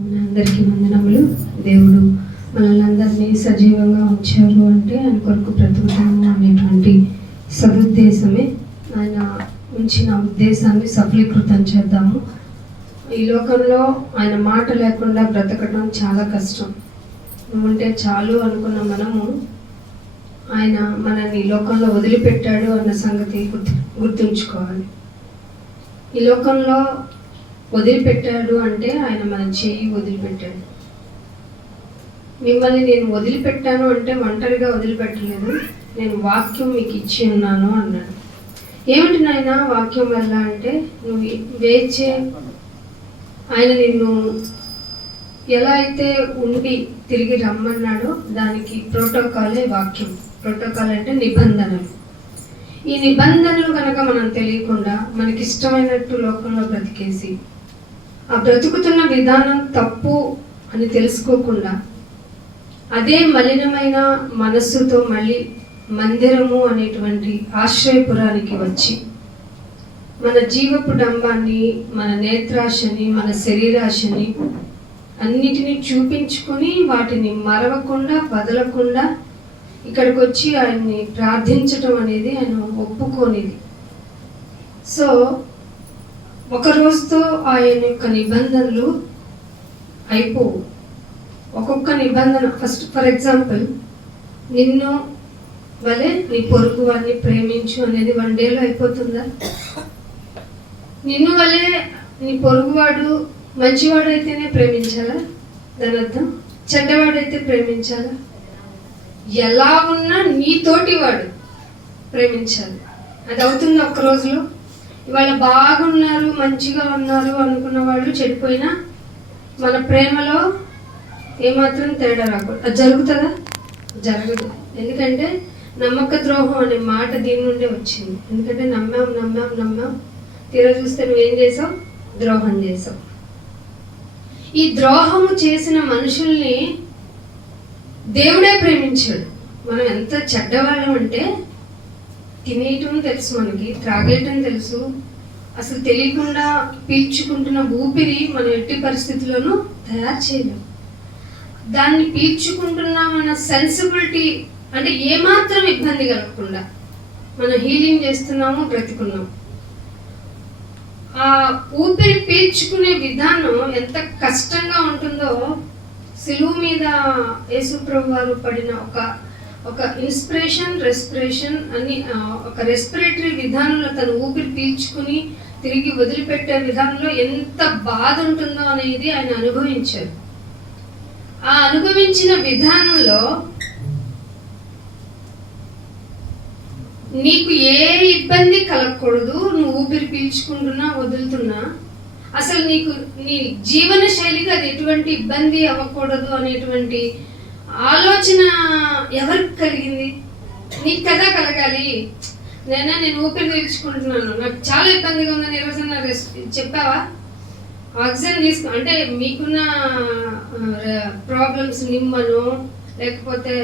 అందరికీ వందనములు. దేవుడు మనల్ని అందరినీ సజీవంగా ఉంచారు అంటే ఆయన కొరకు బ్రతుకుతాము అనేటువంటి సదుద్దేశమే. ఆయన ఉంచిన ఉద్దేశాన్ని సఫలీకృతం చేద్దాము. ఈ లోకంలో ఆయన మాట లేకుండా బ్రతకడం చాలా కష్టం. ఉంటే చాలు అనుకున్న మనము ఆయన మనల్ని ఈ లోకంలో వదిలిపెట్టాడు అన్న సంగతి గుర్తుంచుకోవాలి. ఈ లోకంలో వదిలిపెట్టాడు అంటే ఆయన మన చేయి వదిలిపెట్టాడు. మిమ్మల్ని నేను వదిలిపెట్టాను అంటే ఒంటరిగా వదిలిపెట్టలేదు, నేను వాక్యం మీకు ఇచ్చి ఉన్నాను అన్నాడు. ఏమిటి నాయన వాక్యం వల్ల అంటే, నువ్వు వేచే ఆయన నిన్ను ఎలా అయితే ఉండి తిరిగి రమ్మన్నాడో దానికి ప్రోటోకాలే వాక్యం. ప్రోటోకాల్ అంటే నిబంధనలు. ఈ నిబంధనలు కనుక మనం తెలియకుండా మనకిష్టమైనట్టు లోకంలో బ్రతికేసి ఆ బ్రతుకుతున్న విధానం తప్పు అని తెలుసుకోకుండా అదే మలినమైన మనస్సుతో మళ్ళీ మందిరము అనేటువంటి ఆశ్రయపురానికి వచ్చి మన జీవపు డంబాన్ని, మన నేత్రాశని, మన శరీరాశని అన్నిటినీ చూపించుకొని వాటిని మరవకుండా వదలకుండా ఇక్కడికి వచ్చి ఆయన్ని ప్రార్థించటం అనేది ఆయన ఒప్పుకోనిది. సో ఒక రోజుతో ఆయన యొక్క నిబంధనలు అయిపోవు. ఒక్కొక్క నిబంధన ఫర్ ఎగ్జాంపుల్, నిన్ను వలె నీ పొరుగు వారిని ప్రేమించు అనేది 1 డేలో అయిపోతుందా? నిన్ను వలె నీ పొరుగువాడు మంచివాడైతేనే ప్రేమించాలా? దాని అర్థం చెడ్డవాడైతే ప్రేమించాలా? ఎలా ఉన్నా నీతోటి వాడు ప్రేమించాలి. అది అవుతుంది ఒక్క రోజులో. ఇవాళ బాగున్నారు, మంచిగా ఉన్నారు అనుకున్న వాళ్ళు చెడిపోయినా మన ప్రేమలో ఏమాత్రం తేడా రాకూడదు. అది జరుగుతుందా? జరగదు. ఎందుకంటే నమ్మక ద్రోహం అనే మాట దీని నుండే వచ్చింది. ఎందుకంటే నమ్మాం తీరా చూస్తే నువ్వేం చేసావు? ద్రోహం చేసావు. ఈ ద్రోహము చేసిన మనుషుల్ని దేవుడే ప్రేమించాడు. మనం ఎంత చెడ్డవాళ్ళం అంటే, తినేయటం తెలుసు, మనకి త్రాగేయటం తెలుసు, అసలు తెలియకుండా పీల్చుకుంటున్న ఊపిరి మనం ఎట్టి పరిస్థితుల్లోనూ తయారు చేయలేము. దాన్ని పీల్చుకుంటున్నామన్న సెన్సిబిలిటీ అంటే ఏమాత్రం ఇబ్బంది కలగకుండా మనం హీలింగ్ చేస్తున్నాము, బ్రతికున్నాము. ఆ ఊపిరి పీల్చుకునే విధానం ఎంత కష్టంగా ఉంటుందో సిలువ మీద యేసుప్రభు వారు పడిన ఒక ఇన్స్పిరేషన్, రెస్పిరేషన్ అని ఒక రెస్పిరేటరీ విధానంలో తను ఊపిరి పీల్చుకుని తిరిగి వదిలిపెట్టే విధానంలో ఎంత బాధ ఉంటుందో అనేది ఆయన అనుభవించారు. ఆ అనుభవించిన విధానంలో నీకు ఏ ఇబ్బంది కలగకూడదు. నువ్వు ఊపిరి పీల్చుకుంటున్నా, వదులుతున్నా, అసలు నీకు నీ జీవన శైలికి అది ఎటువంటి ఇబ్బంది అవ్వకూడదు అనేటువంటి ఆలోచన ఎవరికి కలిగింది? నీకు కదా కలగాలి. నేను ఊపిరి పీల్చుకుంటున్నాను, నాకు చాలా ఇబ్బందిగా ఉందని ఈ రోజున చెప్పావా? ఆక్సిజన్ తీసుకో అంటే మీకున్న ప్రాబ్లమ్స్ నిమ్మనో లేకపోతే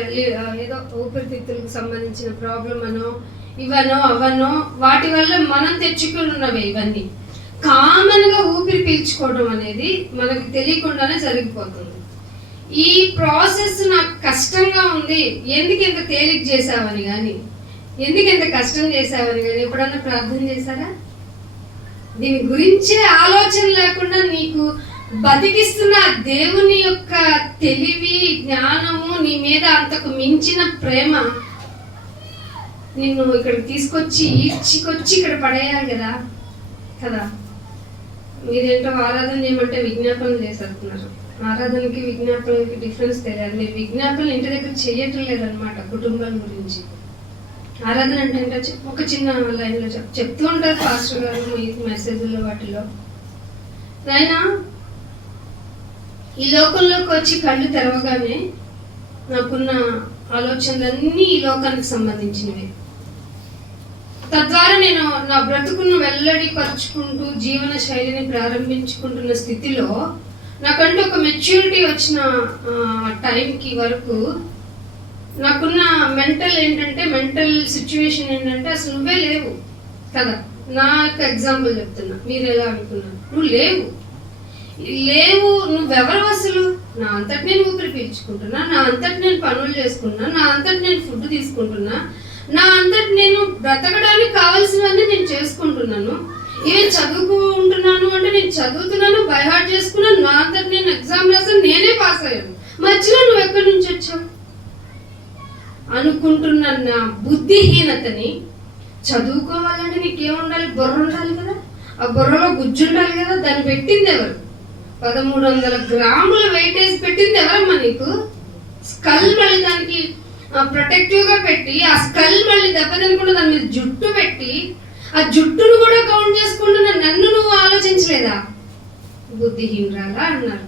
ఏదో ఊపిరితిత్తులకు సంబంధించిన ప్రాబ్లం అనో ఇవనో అవనో వాటి వల్ల మనం తెచ్చుకున్నవే ఇవన్నీ. కామన్గా ఊపిరి పీల్చుకోవడం అనేది మనకు తెలియకుండానే జరిగిపోతుంది. ఈ ప్రాసెస్ నాకు కష్టంగా ఉంది, ఎందుకు ఇంత తేలిక చేసావని కానీ, ఎందుకు ఇంత కష్టం చేసావని కానీ ఎప్పుడన్నా ప్రార్థన చేశారా? దీని గురించే ఆలోచన లేకుండా నీకు బతికిస్తున్న దేవుని యొక్క తెలివి, జ్ఞానము, నీ మీద అంతకు మించిన ప్రేమ నిన్ను ఇక్కడికి తీసుకొచ్చి ఈడ్చికొచ్చి ఇక్కడ పడేయాలి కదా. మీరేంటో ఆరాధన చేయమంటే విజ్ఞాపనలు చేసేస్తున్నారు. ఆరాధనకి విజ్ఞాపనకి డిఫరెన్స్ తెలియాలి. మీరు విజ్ఞాపనలు ఇంటి దగ్గర చేయటం లేదనమాట. కుటుంబం గురించి ఆరాధన అంటే ఒక చిన్న లైన్లో చెప్తూ ఉంటారు పాస్టర్ గారు మీ మెసేజ్లో వాటిలో. నాయనా, ఈ లోకంలోకి వచ్చి కళ్ళు తెరవగానే నాకున్న ఆలోచనలన్నీ ఈ లోకానికి సంబంధించినవి. తద్వారా నేను నా బ్రతుకును వెల్లడి పరుచుకుంటూ జీవన శైలిని ప్రారంభించుకుంటున్న స్థితిలో నాకంటూ ఒక మెచ్యూరిటీ వచ్చిన టైంకి వరకు నాకున్న మెంటల్ సిచ్యువేషన్ ఏంటంటే అసలు నువ్వే లేవు కదా. నా యొక్క ఎగ్జాంపుల్ చెప్తున్నా, మీరు ఎలా అనుకున్నారు? నువ్వు లేవు, నువ్వెవరో అంతటి నేను ఊపిరి పీల్చుకుంటున్నా, నా అంతటి నేను పనులు చేసుకున్నా, నా అంతటి నేను ఫుడ్ తీసుకుంటున్నా, నా అంతటి నేను బ్రతకడానికి కావాల్సినవన్నీ నేను చేసుకుంటున్నాను. ఏం చదువుకుంటున్నాను అంటే నేను చదువుతున్నాను, బై హార్ట్ చేసుకున్నాను, నా అంతటి నేను ఎగ్జామ్ రాసాను, నేనే పాస్ అయ్యాను. మధ్యలో నువ్వు ఎక్కడి నుంచి వచ్చావు అనుకుంటున్న నా బుద్ధిహీనతని, చదువుకోవాలంటే నీకేముండాలి? బుర్ర ఉండాలి కదా, ఆ బుర్రలో గుజ్జు ఉండాలి కదా. దాన్ని పెట్టింది ఎవరు? 1300 గ్రాముల వెయిటేజ్ పెట్టింది ఎవరమ్మా నీకు? స్కల్ మళ్ళీ దానికి ప్రొటెక్టివ్ గా పెట్టి, ఆ స్కల్ మళ్ళీ దెబ్బతినకుండా దాని మీద జుట్టు పెట్టి, ఆ జుట్టును కూడా కౌంట్ చేసుకుంటున్న నన్ను నువ్వు ఆలోచించలేదా? బుద్ధిహీనరాలా అన్నారు.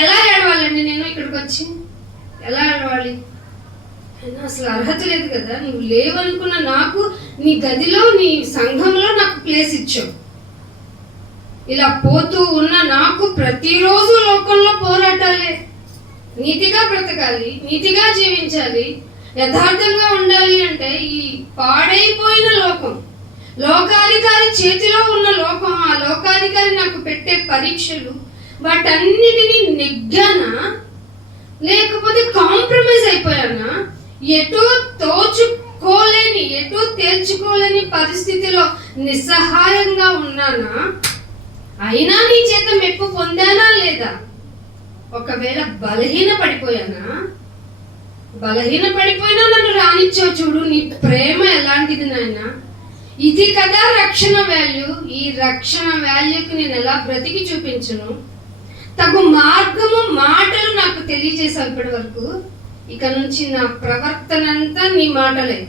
ఎలా ఏడవాలండి నేను ఇక్కడికి వచ్చి? ఎలా ఏడవాలి? అసలు అర్హత లేదు కదా. నువ్వు లేవనుకున్న నాకు నీ గదిలో, నీ సంఘంలో నాకు ప్లేస్ ఇచ్చావు. ఇలా పోతూ ఉన్న నాకు ప్రతిరోజు లోకంలో పోరాటాలే. నీతిగా బ్రతకాలి, నీతిగా జీవించాలి, యథార్థంగా ఉండాలి అంటే ఈ పాడైపోయిన లోకం, లోకాధికారి చేతిలో ఉన్న లోకం, ఆ లోకాధికారి నాకు పెట్టే పరీక్షలు, వాటన్నిటినీ నెగ్గానా లేకపోతే కాంప్రమైజ్ అయిపోయానా? ఎటో తోచుకోలేని, ఎటో తేల్చుకోలేని పరిస్థితిలో నిస్సహాయంగా ఉన్నానా? అయినా నీ చేత మెప్పు పొందానా లేదా? ఒకవేళ బలహీన పడిపోయినా నన్ను రానిచ్చావు చూడు. నీ ప్రేమ ఎలాంటిది నాయనా? ఇది కదా రక్షణ వాల్యూ. ఈ రక్షణ వాల్యూకి నేను ఎలా బ్రతికి చూపించను? తగు మార్గము, మాటలు నాకు తెలియజేసావు ఇప్పటి వరకు. ఇక నుంచి నా ప్రవర్తన అంతా నీ మాటలే,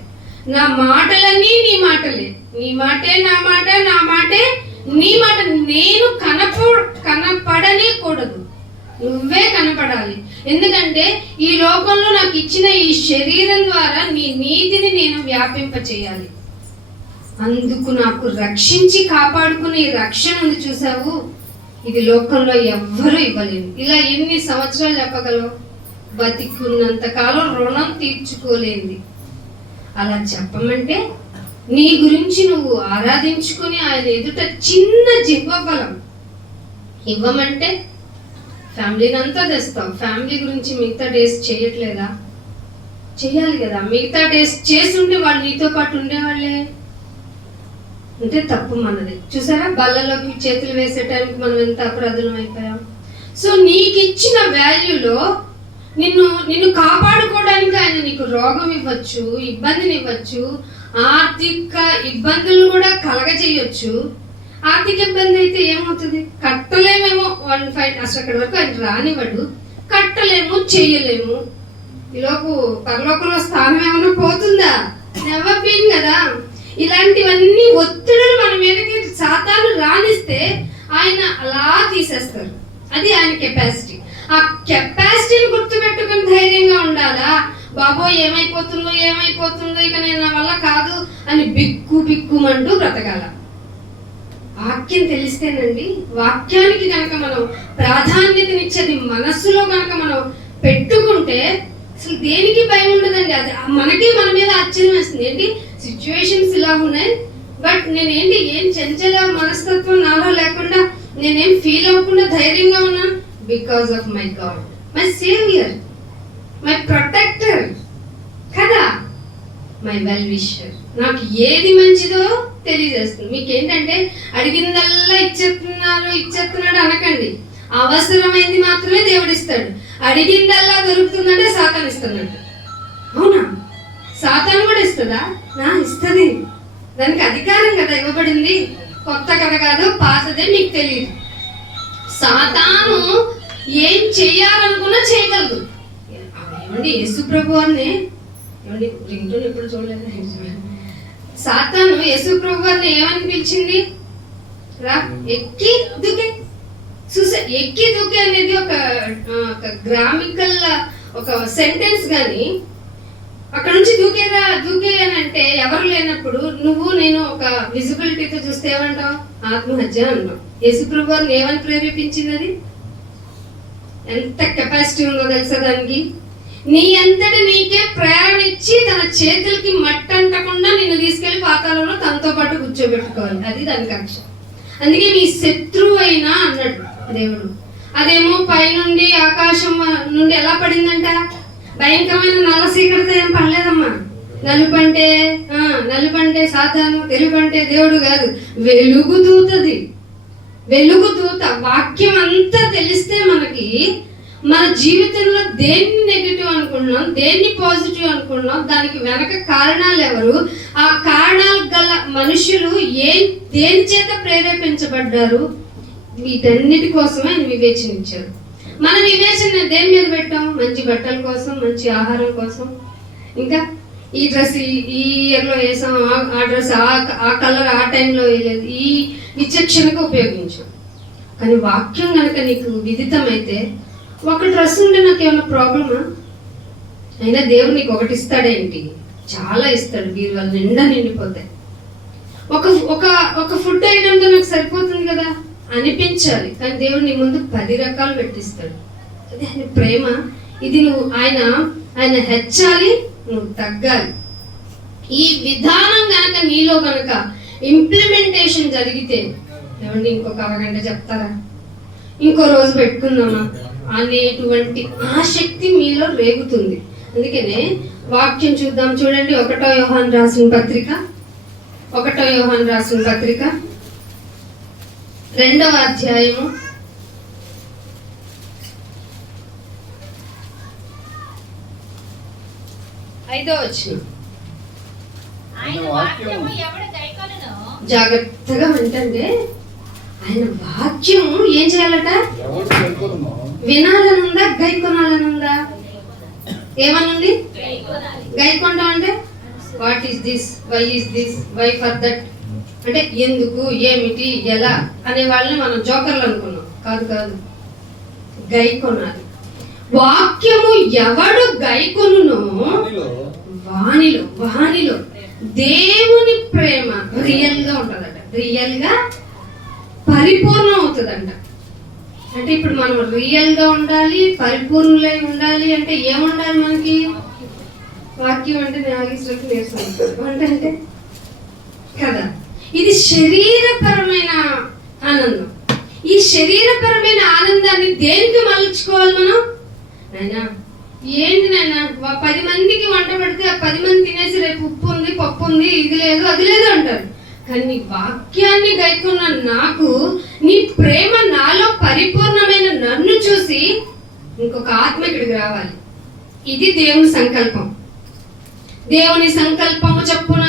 నా మాటలన్నీ నీ మాటలే. నీ మాటే నా మాట, నా మాటే నీ మాట. నేను కనపడనే కూడదు, నువ్వే కనపడాలి. ఎందుకంటే ఈ లోకంలో నాకు ఇచ్చిన ఈ శరీరం ద్వారా నీ నీతిని నేను వ్యాపింప చేయాలి. అందుకు నాకు రక్షించి కాపాడుకునే ఈ రక్షణ ఉంది చూసావు, ఇది లోకంలో ఎవ్వరూ ఇవ్వలేరు. ఇలా ఎన్ని సంవత్సరాలు చెప్పగలవు? బతికున్నంత కాలం రుణం తీర్చుకోలేంది. అలా చెప్పమంటే నీ గురించి నువ్వు ఆరాధించుకుని ఆయన ఎదుట చిన్న జివ్వబలం ఇవ్వమంటే ఫ్యామిలీని అంతా తెస్తావు. ఫ్యామిలీ గురించి మిగతా డేస్ చేయట్లేదా? చెయ్యాలి కదా. మిగతా డేస్ చేసి ఉంటే వాళ్ళు నీతో పాటు ఉండేవాళ్ళే. అంటే తప్పు మనది. చూసారా, బల్లలోకి చేతులు వేసే టైంకి మనం ఎంత అపరాధులం అయిపోయాం. సో నీకు ఇచ్చిన వాల్యూలో నిన్ను కాపాడుకోవడానికి ఆయన నీకు రోగం ఇవ్వచ్చు, ఇబ్బందిని ఇవ్వచ్చు, ఆర్థిక ఇబ్బందులు కూడా కలగజేయొచ్చు. ఆర్థిక ఇబ్బంది అయితే ఏమవుతుంది? కట్టలేమేమో 1.5 అసలు అక్కడి వరకు ఆయన రానివ్వడు. కట్టలేము, చెయ్యలేము. ఈలోపు పరలోకంలో స్థానం ఏమైనా పోతుందా? నెవర్ బీన్ కదా. ఇలాంటివన్నీ ఒత్తిడులు మన మీదకి సాతాను రానిస్తే ఆయన అలా తీసేస్తారు. అది ఆయన కెపాసిటీ. ఆ కెపాసిటీని గుర్తుపెట్టుకుని ధైర్యంగా ఉండాలా? బాబోయ్ ఏమైపోతుందో ఇక నేను నా వల్ల కాదు అని బిక్కుమంటూ బ్రతకాల. వాక్యం తెలిస్తేనండి, వాక్యానికి కనుక మనం ప్రాధాన్యతనిచ్చేది మనస్సులో కనుక మనం పెట్టుకుంటే అసలు దేనికి భయం ఉండదండి. అది మనకి మన మీద ఆశ్చర్యం వేస్తుంది. ఏంటి సిచ్యువేషన్స్ ఇలా ఉన్నాయి, బట్ నేనేంటి ఏం చంచల మనస్తత్వం నాలో లేకుండా, నేనేం ఫీల్ అవ్వకుండా ధైర్యంగా ఉన్నాను. Because of my God, my saviour, my protector కదా, మై వెల్ విషర్. నాకు ఏది మంచిదో తెలియజేస్తుంది. మీకేంటంటే అడిగిందల్లా ఇచ్చేస్తున్నాడు అనకండి. అవసరమైంది మాత్రమే దేవుడు ఇస్తాడు. అడిగిందల్లా దొరుకుతుందంటే సాతాను ఇస్తున్నట్టు. అవునా? సాతాను కూడా ఇస్తుందా? ఇస్తుంది. దానికి అధికారం కదా ఇవ్వబడింది. కొత్త కథ కాదు, పాతదే మీకు తెలియదు. సాతాను ఏం చెయ్యాలనుకున్నా చేయగలదు. ఏమండి, యేసు ప్రభు వారిని ఏమండి రింగ్టోన్ ఎప్పుడు చూడలేదు. సాతాను యేసు ప్రభు వారిని ఏమని పిలిచింది? రా, ఎక్కి దుకే. చూసా, ఎక్కి దుకే అనేది ఒక గ్రామికల్ ఒక సెంటెన్స్. కానీ అక్కడ నుంచి దూకే అని అంటే ఎవరు లేనప్పుడు నువ్వు నేను ఒక విజిబిలిటీతో చూస్తే ఏమంటావు? ఆత్మహత్య అంటాం. యేసు ప్రభు వారిని ఏమని ప్రేరేపించింది? అది ఎంత కెపాసిటీ ఉందో తెలుసా దానికి? నీ అంతటి నీకే ప్రేరణ ఇచ్చి తన చేతులకి మట్టంటకుండా నిన్ను తీసుకెళ్లి పాతాళంలో తనతో పాటు కూర్చోబెట్టుకోవాలి. అది దాని కక్ష. అందుకే నీ శత్రువు అయినా అన్నాడు దేవుడు. అదేమో పైనుండి ఆకాశం నుండి ఎలా పడిందంట? భయంకరమైన నల్ల సీకటితో ఏం పడలేదమ్మా. నలుపంటే సాతాను, తెలుపంటే దేవుడు కాదు, వెలుగు దూతది. వెలుగు దూత. వాక్యం అంతా తెలిస్తే మనకి మన జీవితంలో దేన్ని నెగిటివ్ అనుకుంటున్నాం, దేన్ని పాజిటివ్ అనుకుంటున్నాం, దానికి వెనక కారణాలు ఎవరు, ఆ కారణాలు గల మనుషులు దేని చేత ప్రేరేపించబడ్డారు, వీటన్నిటి కోసమే ఆయన వివేచన ఇచ్చారు. మన వివేచన దేని మీద పెట్టాం? మంచి బట్టల కోసం, మంచి ఆహారం కోసం, ఇంకా ఈ డ్రెస్ ఈ ఇయర్లో వేసాం, ఆ డ్రెస్ ఆ కలర్ ఆ టైంలో వేయలేదు, ఈ విచక్షణకు ఉపయోగించాం. కానీ వాక్యం కనుక నీకు విదితమైతే ఒక డ్రెస్ ఉంటే నాకు ఏమైనా ప్రాబ్లమా? అయినా దేవుడు నీకు ఒకటి ఇస్తాడేంటి? చాలా ఇస్తాడు. బీరువాళ్ళు నిండా నిండిపోతాయి. ఒక ఫుడ్ ఐటమ్తో నాకు సరిపోతుంది కదా అనిపించాలి, కానీ దేవుడు నీ ముందు 10 రకాలు పెట్టిస్తాడు. అది ఆయన ప్రేమ. ఇది నువ్వు ఆయన హెచ్చాలి, నువ్వు తగ్గాలి. ఈ విధానం కనుక నీలో కనుక ఇంప్లిమెంటేషన్ జరిగితే, ఏమండి ఇంకొక అరగంట చెప్తారా, ఇంకో రోజు పెట్టుకుందామా అనేటువంటి ఆసక్తి మీలో రేగుతుంది. అందుకనే వాక్యం చూద్దాం. చూడండి, 1వ యోహాను రాసిన పత్రిక 2వ అధ్యాయము 5వ వచనం. జాగ్రత్తగా వింటండి. ఆయన వాక్యం ఏం చేయాలట? వినాలనుందా, గైకొనాలనుందా? ఏమనుంది? గైకొంటాం అంటే what is this, why is this, why for that, అంటే ఎందుకు, ఏమిటి, ఎలా అనే వాళ్ళని మనం జోకర్లు అనుకున్నాం. కాదు, గైకొనాలి. వాక్యము ఎవడు గైకొనునో వానిలో దేవుని ప్రేమ రియల్ గా ఉంటుందట, రియల్ గా పరిపూర్ణం అవుతుందంట. అంటే ఇప్పుడు మనం రియల్ గా ఉండాలి, పరిపూర్ణులై ఉండాలి అంటే ఏముండాలి మనకి? వాక్యం అంటే నాగేశ్వరికి నేర్చుకుంటారు అంటే కదా. ఇది శరీరపరమైన ఆనందం. ఈ శరీరపరమైన ఆనందాన్ని దేనికి మలుచుకోవాలి మనం? నాయనా ఏంటి నాయనా, 10 మందికి వంట పెడితే ఆ 10 మంది తినేసి రేపు ఉప్పు ఉంది, పప్పు ఉంది, ఇది లేదు, అది లేదు అంటారు. కానీ నీ వాక్యాన్ని గైకున్న నాకు, నీ ప్రేమ నాలో పరిపూర్ణమైన నన్ను చూసి ఇంకొక ఆత్మ ఇక్కడికి రావాలి. ఇది దేవుని సంకల్పం. దేవుని సంకల్పము చొప్పున,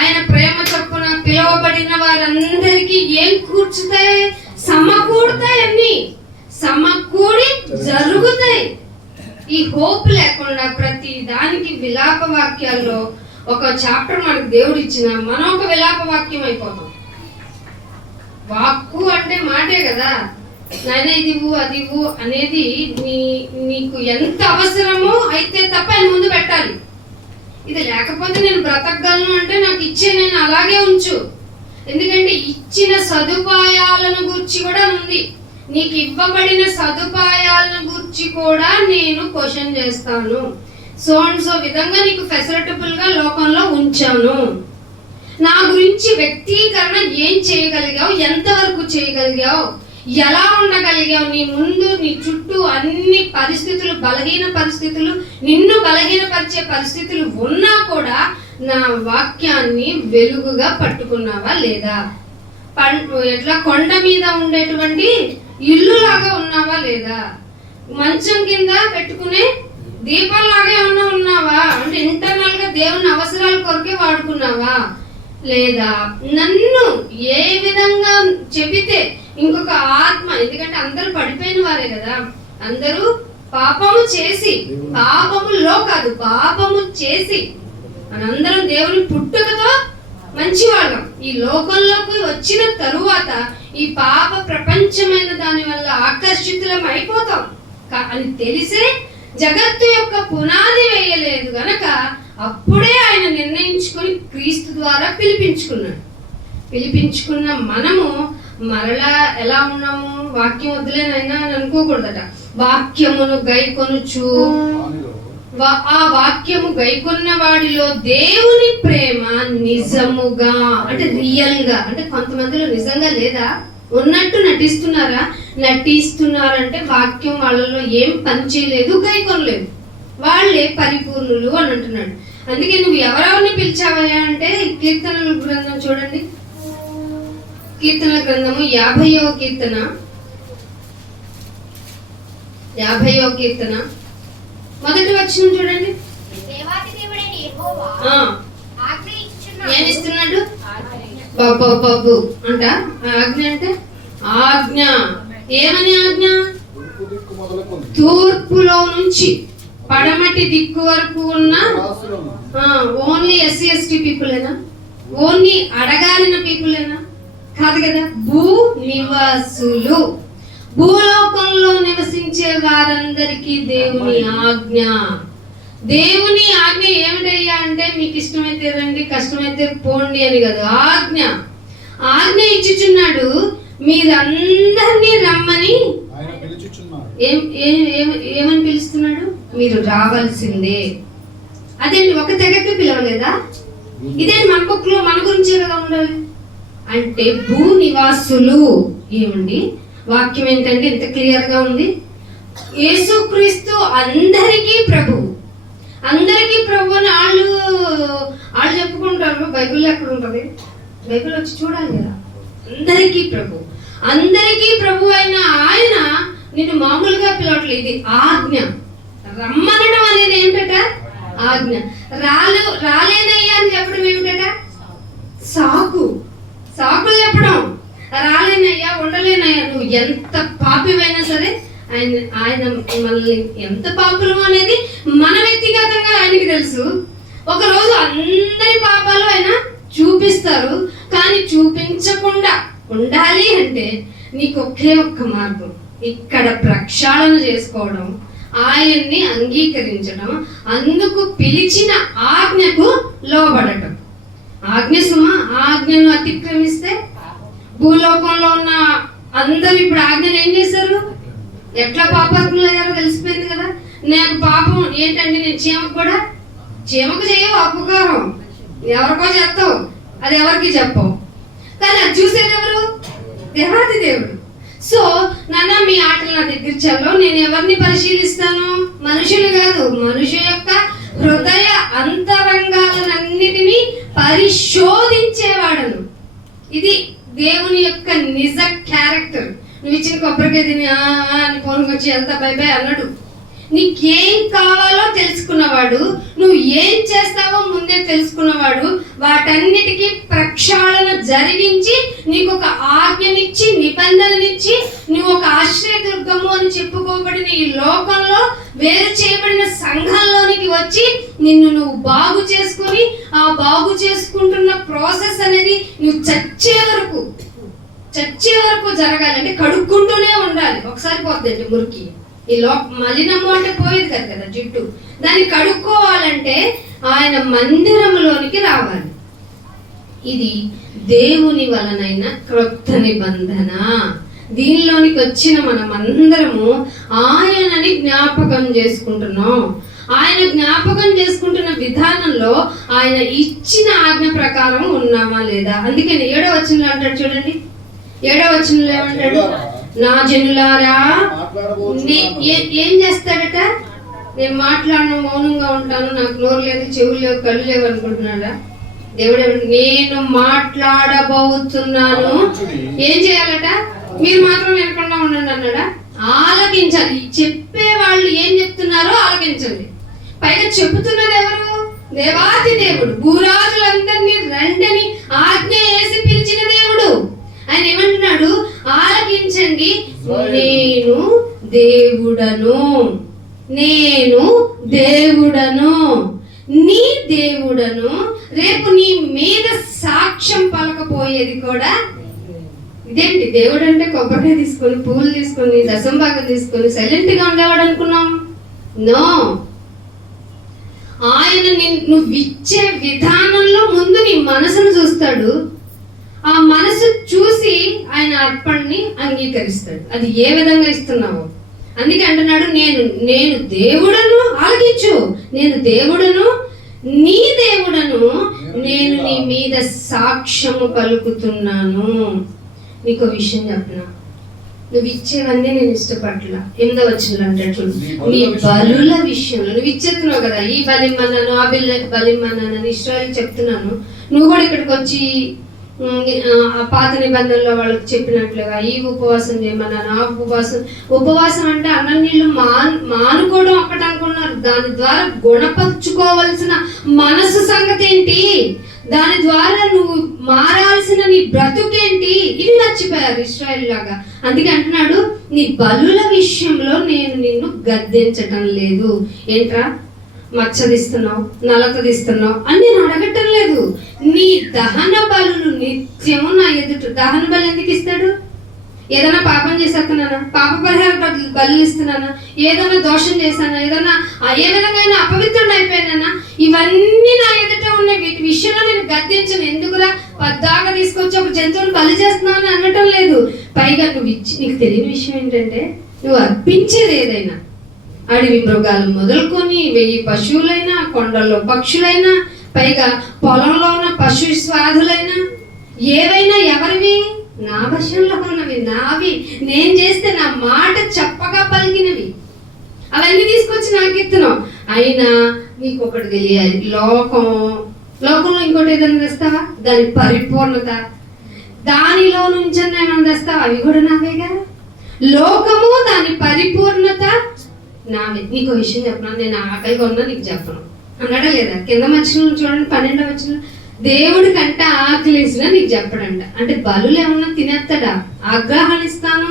ఆయన ప్రేమ చొప్పున పిలువబడిన వారందరికీ ఏం కూర్చుతాయి? సమకూడతాయి. అన్ని సమకూడి జరుగుతాయి. ఈ హోప్ లేకుండా ప్రతి దానికి విలాప వాక్యాల్లో ఒక చాప్టర్ మనకు దేవుడు ఇచ్చిన, మనం ఒక విలాప వాక్యం అయిపోతాం. వాక్కు అంటే మాటే కదా. నాయన ఇదివు అదివు అనేది నీకు ఎంత అవసరమో అయితే తప్ప ఆయన ముందు పెట్టాలి. ఇది లేకపోతే నేను బ్రతకగలను అంటే నాకు ఇచ్చే నేను అలాగే ఉంచు. ఎందుకంటే ఇచ్చిన సదుపాయాలను గురించి కూడా ఉంది. నీకు ఇవ్వబడిన సదుపాయాలను గురించి కూడా నేను క్వశ్చన్ చేస్తాను. సో అండ్ సో విధంగా నీకు ఫెసిలిటబుల్ గా లోకంలో ఉంచాను. నా గురించి వ్యక్తీకరణ ఏం చేయగలిగావు, ఎంతవరకు చేయగలిగావు, ఎలా ఉండగలిగావు, నీ ముందు నీ చుట్టూ అన్ని పరిస్థితులు, బలహీన పరిస్థితులు, నిన్ను బలహీనపరిచే పరిస్థితులు ఉన్నా కూడా నా వాక్యాన్ని వెలుగుగా పట్టుకున్నావా లేదా? ఎట్లా కొండ మీద ఉండేటువంటి ఇల్లు లాగా ఉన్నావా లేదా? మంచం కింద పెట్టుకునే దీపంలాగా ఏమన్నా ఉన్నావా? అంటే ఇంటర్నల్ గా దేవుని అవసరాల కొరకే వాడుకున్నావా లేదా? నన్ను ఏ విధంగా చెబితే ఇంకొక ఆత్మ, ఎందుకంటే అందరూ పడిపోయిన వారే కదా, అందరూ పాపము చేసి, పాపములో కాదు పాపము చేసి మనందరం దేవుని పుట్టుకతో మంచివాళ్ళం. ఈ లోకంలోకి వచ్చిన తరువాత ఈ పాప ప్రపంచమైన దాని వల్ల ఆకర్షితులం అయిపోతాం అని తెలిసే జగత్తు యొక్క పునాది వేయలేదు గనక అప్పుడే ఆయన నిర్ణయించుకొని క్రీస్తు ద్వారా పిలిపించుకున్న మనము మరలా ఎలా ఉన్నాము? వాక్యం వద్దులేనైనా అని అనుకోకూడదట. వాక్యమును గైకొనుచు, ఆ వాక్యము గైకొన్న వాడిలో దేవుని ప్రేమ నిజముగా, అంటే రియల్ గా, అంటే కొంతమందిలో నిజంగా లేదా, ఉన్నట్టు నటిస్తున్నారా, నటిస్తున్నారంటే వాక్యం వాళ్ళలో ఏం పని చేయలేదు, గైకొనలేదు, వాళ్ళే పరిపూర్ణులు అని అంటున్నాడు. అందుకే నువ్వు ఎవరెవరిని పిలిచావయ్యా అంటే కీర్తనల గ్రంథం చూడండి, కీర్తనల గ్రంథము 50వ కీర్తన 50వ కీర్తన మొదటి వచనం చూడండి. ఏమిస్తున్నాడు? బాబు అంట. ఆజ్ఞ అంటే ఆజ్ఞ. ఏమని ఆజ్ఞ? తూర్పులో నుంచి పడమటి దిక్కు వరకు ఉన్న ఓన్లీ ఎస్సీ ఎస్టీ పీపులేనా? ఓన్లీ అడగాలిన పీపులేనా? కాదు కదా. భూ నివాసులు, భూలోకంలో నివసించే వారందరికీ దేవుని ఆజ్ఞ. దేవుని ఆజ్ఞ ఏమిటయ్యా అంటే మీకు ఇష్టమైతే రండి, కష్టమైతే పోండి అని కాదు. ఆజ్ఞ ఆజ్ఞ ఇచ్చుచున్నాడు, మీరందరినీ రమ్మని. ఏమని పిలుస్తున్నాడు? మీరు రావాల్సిందే. అదేంటి ఒక తెగకి పిలవలేదా? ఇదేంటి మన బుక్లో మన గురించే కదా ఉండాలి అంటే భూ నివాసులు. ఏమండి వాక్యం ఏంటంటే ఎంత క్లియర్ గా ఉంది. యేసుక్రీస్తు అందరికీ ప్రభు, అందరికీ ప్రభు అని వాళ్ళు చెప్పుకుంటారు. బైబిల్లో ఎక్కడ ఉంటుంది? బైబిల్ వచ్చి చూడాలి కదా. అందరికీ ప్రభు, అందరికీ ప్రభు అయిన ఆయన నిన్ను మామూలుగా పిలవట్లేదు. ఇది ఆజ్ఞ. రమ్మనడం అనేది ఏంటట? ఆజ్ఞ. రాలేనయ్యా అని చెప్పడం ఏమిటట? సాకులు చెప్పడం. రాలేనయ్యా, ఉండలేనయ్యా. నువ్వు ఎంత పాపివైనా సరే ఆయన మనల్ని ఎంత పాపులు అనేది మన వ్యక్తిగతంగా ఆయనకి తెలుసు. ఒకరోజు అందరి పాపాలు ఆయన చూపిస్తారు. కానీ చూపించకుండా ఉండాలి అంటే నీకు ఒకే ఒక్క మార్గం, ఇక్కడ ప్రక్షాళన చేసుకోవడం, ఆయన్ని అంగీకరించడం, అందుకు పిలిచిన ఆజ్ఞకు లోబడటం. ఆజ్ఞ సుమ, ఆజ్ఞను అతిక్రమిస్తే భూలోకంలో ఉన్న అందరూ ఇప్పుడు ఆజ్ఞను ఏం చేశారు? ఎట్లా పాపాత్ములు అయ్యారో తెలిసిపోయింది కదా. నాకు పాపం ఏంటంటే నేను చీమకు చేయవు అపకారం, ఎవరికో చేస్తావు, అది ఎవరికి చెప్పవు. కానీ అది చూసేది ఎవరు? దేవాది దేవుడు. సో నాన్న మీ ఆటలు నా దగ్గర చల్లో, నేను ఎవరిని పరిశీలిస్తాను? మనుషులు కాదు, మనుషు యొక్క హృదయ అంతరంగాలన్నిటినీ పరిశోధించేవాడను. ఇది దేవుని యొక్క నిజ క్యారెక్టర్. నువ్వు ఇచ్చిన కొబ్బరికాయ తిని అని పోనుకొచ్చి ఎంత బై అన్నాడు. నీకేం కావాలో తెలుసుకున్నవాడు, నువ్వు ఏం చేస్తావో ముందే తెలుసుకున్నవాడు, వాటన్నిటికీ ప్రక్షాళన జరిగించి నీకు ఒక ఆజ్ఞనిచ్చి నిబంధననిచ్చి నువ్వు ఒక ఆశ్రయదుర్గము అని చెప్పుకోబడిన ఈ లోకంలో వేరు చేయబడిన సంఘంలోనికి వచ్చి నిన్ను నువ్వు బాగు చేసుకొని ఆ బాగు చేసుకుంటున్న ప్రాసెస్ అనేది నువ్వు చచ్చే వరకు జరగాలి. అంటే కడుక్కుంటూనే ఉండాలి. ఒకసారి పోతుందండి మురికి, ఈ మలినము అంటే పోయేది కదా జిడ్డు, దాన్ని కడుక్కోవాలంటే ఆయన మందిరంలోనికి రావాలి. ఇది దేవుని వలనైన క్రొత్త నిబంధన. దీనిలోనికి వచ్చిన మనం అందరము ఆయనని జ్ఞాపకం చేసుకుంటున్నాం. ఆయన జ్ఞాపకం చేసుకుంటున్న విధానంలో ఆయన ఇచ్చిన ఆజ్ఞ ప్రకారం ఉన్నామా లేదా? అందుకని 7వ వచనంలో అంటాడు చూడండి. 7వ వచనంలో ఏమంటాడు? నా జనులారా, ఏం చేస్తాడట? నేను మాట్లాడను, మౌనంగా ఉంటాను, నాకు నోరు లేదు, చెవులు లేవు, కళ్ళు లేవు అనుకుంటున్నాడా? దేవుడు నేను మాట్లాడబోతున్నాను, ఏం చేయాలట? మీరు మాత్రం వినకుండా ఉండండి అన్నాడా? ఆలకించాలి. చెప్పే వాళ్ళు ఏం చెప్తున్నారో ఆలకించండి. పైగా చెబుతున్నది ఎవరు? దేవాది దేవుడు. భూరాజులందరినీ రండని ఆజ్ఞ వేసి పిలిచిన దేవుడు. ఆయన ఏమంటున్నాడు? ఆలకించండి, నేను దేవుడను, నీ దేవుడను. రేపు నీ మీద సాక్ష్యం పలకపోయేది కూడా. ఇదేంటి దేవుడు అంటే కొబ్బరికాయ తీసుకొని, పువ్వులు తీసుకొని, దశంభాగం తీసుకొని సైలెంట్ గా ఉండేవాడు అనుకున్నాం? నో. ఆయన నువ్వు ఇచ్చే విధానంలో ముందు నీ మనసును చూస్తాడు. ఆ మనసు చూసి ఆయన అర్పణని అంగీకరిస్తాడు. అది ఏ విధంగా ఇస్తున్నావో. అందుకే అంటున్నాడు, నేను దేవుడను, ఆలకించు, నేను దేవుడను, నీ దేవుడను, నేను నీ మీద సాక్ష్యము పలుకుతున్నాను. నీకు విషయం చెప్పనా, నువ్వు ఇచ్చేవన్నీ నేను ఇష్టపడలా. 8వ వచనంలో అంటాడు, నీ బలుల విషయంలో నువ్వు ఇచ్చేస్తున్నావు కదా, ఈ బలిమ్మన్నాను ఆ బలిమ్మన్నాను ఇశ్రాయేలు చెప్తున్నాను, నువ్వు కూడా ఇక్కడికి వచ్చి ఆ పాత నిబంధనలో వాళ్ళకి చెప్పినట్లుగా ఈ ఉపవాసం చేయమన్నాను, ఆ ఉపవాసం అంటే అన్నం నీళ్ళు మానుకోవడం ఒక్కటి అనుకున్నారు. దాని ద్వారా గుణపరుచుకోవాల్సిన మనసు సంగతి ఏంటి, దాని ద్వారా నువ్వు మారాల్సిన నీ బ్రతుకేంటి, ఇవి మర్చిపోయారు ఇశ్రాయేలు లాగా. అందుకే అంటున్నాడు, నీ బలుల విషయంలో నేను నిన్ను గద్దించటం లేదు. ఏంట్రా మచ్చదిస్తున్నావు, నలకదిస్తున్నావు అని నేను అడగటం లేదు. నీ దహన బలులు నిత్యము నా ఎదుట. దహన బలు ఎందుకు ఇస్తాడు? ఏదైనా పాపం చేసేస్తున్నానా, పాప పరిహార బలు ఇస్తున్నానా, ఏదైనా దోషం చేశానా, ఏదైనా ఏ విధంగా అపవిత్రుడు అయిపోయినానా, ఇవన్నీ నా ఎదుట ఉన్నాయి. వీటి విషయంలో నేను గద్దించను. ఎందుకురా పద్దాగా తీసుకొచ్చి ఒక జంతువుని బలి చేస్తున్నావు అని అనటం లేదు. పైగా నీకు తెలియని విషయం ఏంటంటే, నువ్వు అర్పించేది ఏదైనా, అడవి మృగాలు మొదలుకొని 1000 పశువులైనా, కొండల్లో పక్షులైనా, పైగా పొలంలో ఉన్న పశు స్వాధులైనా, ఏవైనా ఎవరివి? నా వశంలో ఉన్నవి, నావి, నేను చేస్తే నా మాట చెప్పగా పలికినవి, అవన్నీ తీసుకొచ్చి నాకు ఇస్తున్నావు. అయినా నీకు ఒకటి తెలియాలి, లోకంలో ఇంకోటి ఏదైనా తెస్తావా, దాని పరిపూర్ణత, దానిలో నుంచి ఏమైనా తెస్తావా, అవి కూడా నావేగా. లోకము దాని పరిపూర్ణత నావే. నీకు విషయం చెప్పను, నేను ఆకలిగా ఉన్నా నీకు చెప్పను అన్నాడా లేదా? కింద వచనం చూడండి, 12వ వచనం, దేవుడి కంటే ఆకలిసినా నీకు చెప్పడంట. అంటే బలులు ఏమన్నా తినేస్తాడా? ఆగ్రహాన్నిస్తాను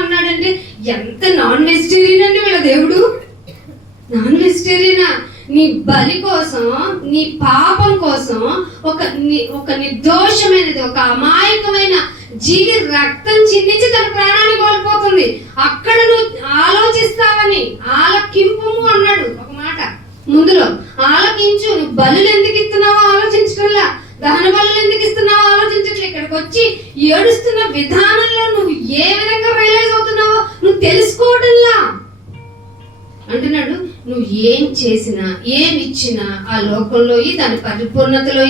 అన్నాడంటే ఎంత నాన్ వెజిటేరియన్ అండి వీళ్ళ దేవుడు. నాన్ వెజిటేరియనా? నీ బలి కోసం, నీ పాపం కోసం ఒక నిర్దోషమైనది, ఒక అమాయకమైన జీవి రక్తం చిందించి తన ప్రాణాన్ని కోల్పోతుంది. అక్కడ నువ్వు ఆలోచిస్తావని, ఆలకింపు అన్నాడు ఒక మాట ముందులో. ఆలకించు. నువ్వు బలులు ఎందుకు ఇస్తున్నావో ఆలోచించటంలా, దహన బలులు ఎందుకు ఇస్తున్నావో ఆలోచించట్లే. ఇక్కడికి వచ్చి ఏడుస్తున్న విధానంలో నువ్వు ఏ విధంగా రియలైజ్ అవుతున్నావో నువ్వు తెలుసుకోవటంలా అంటున్నాడు. నువ్వు ఏం చేసినా, ఏమిచ్చినా ఆ లోకంలో దాని పరిపూర్ణతలో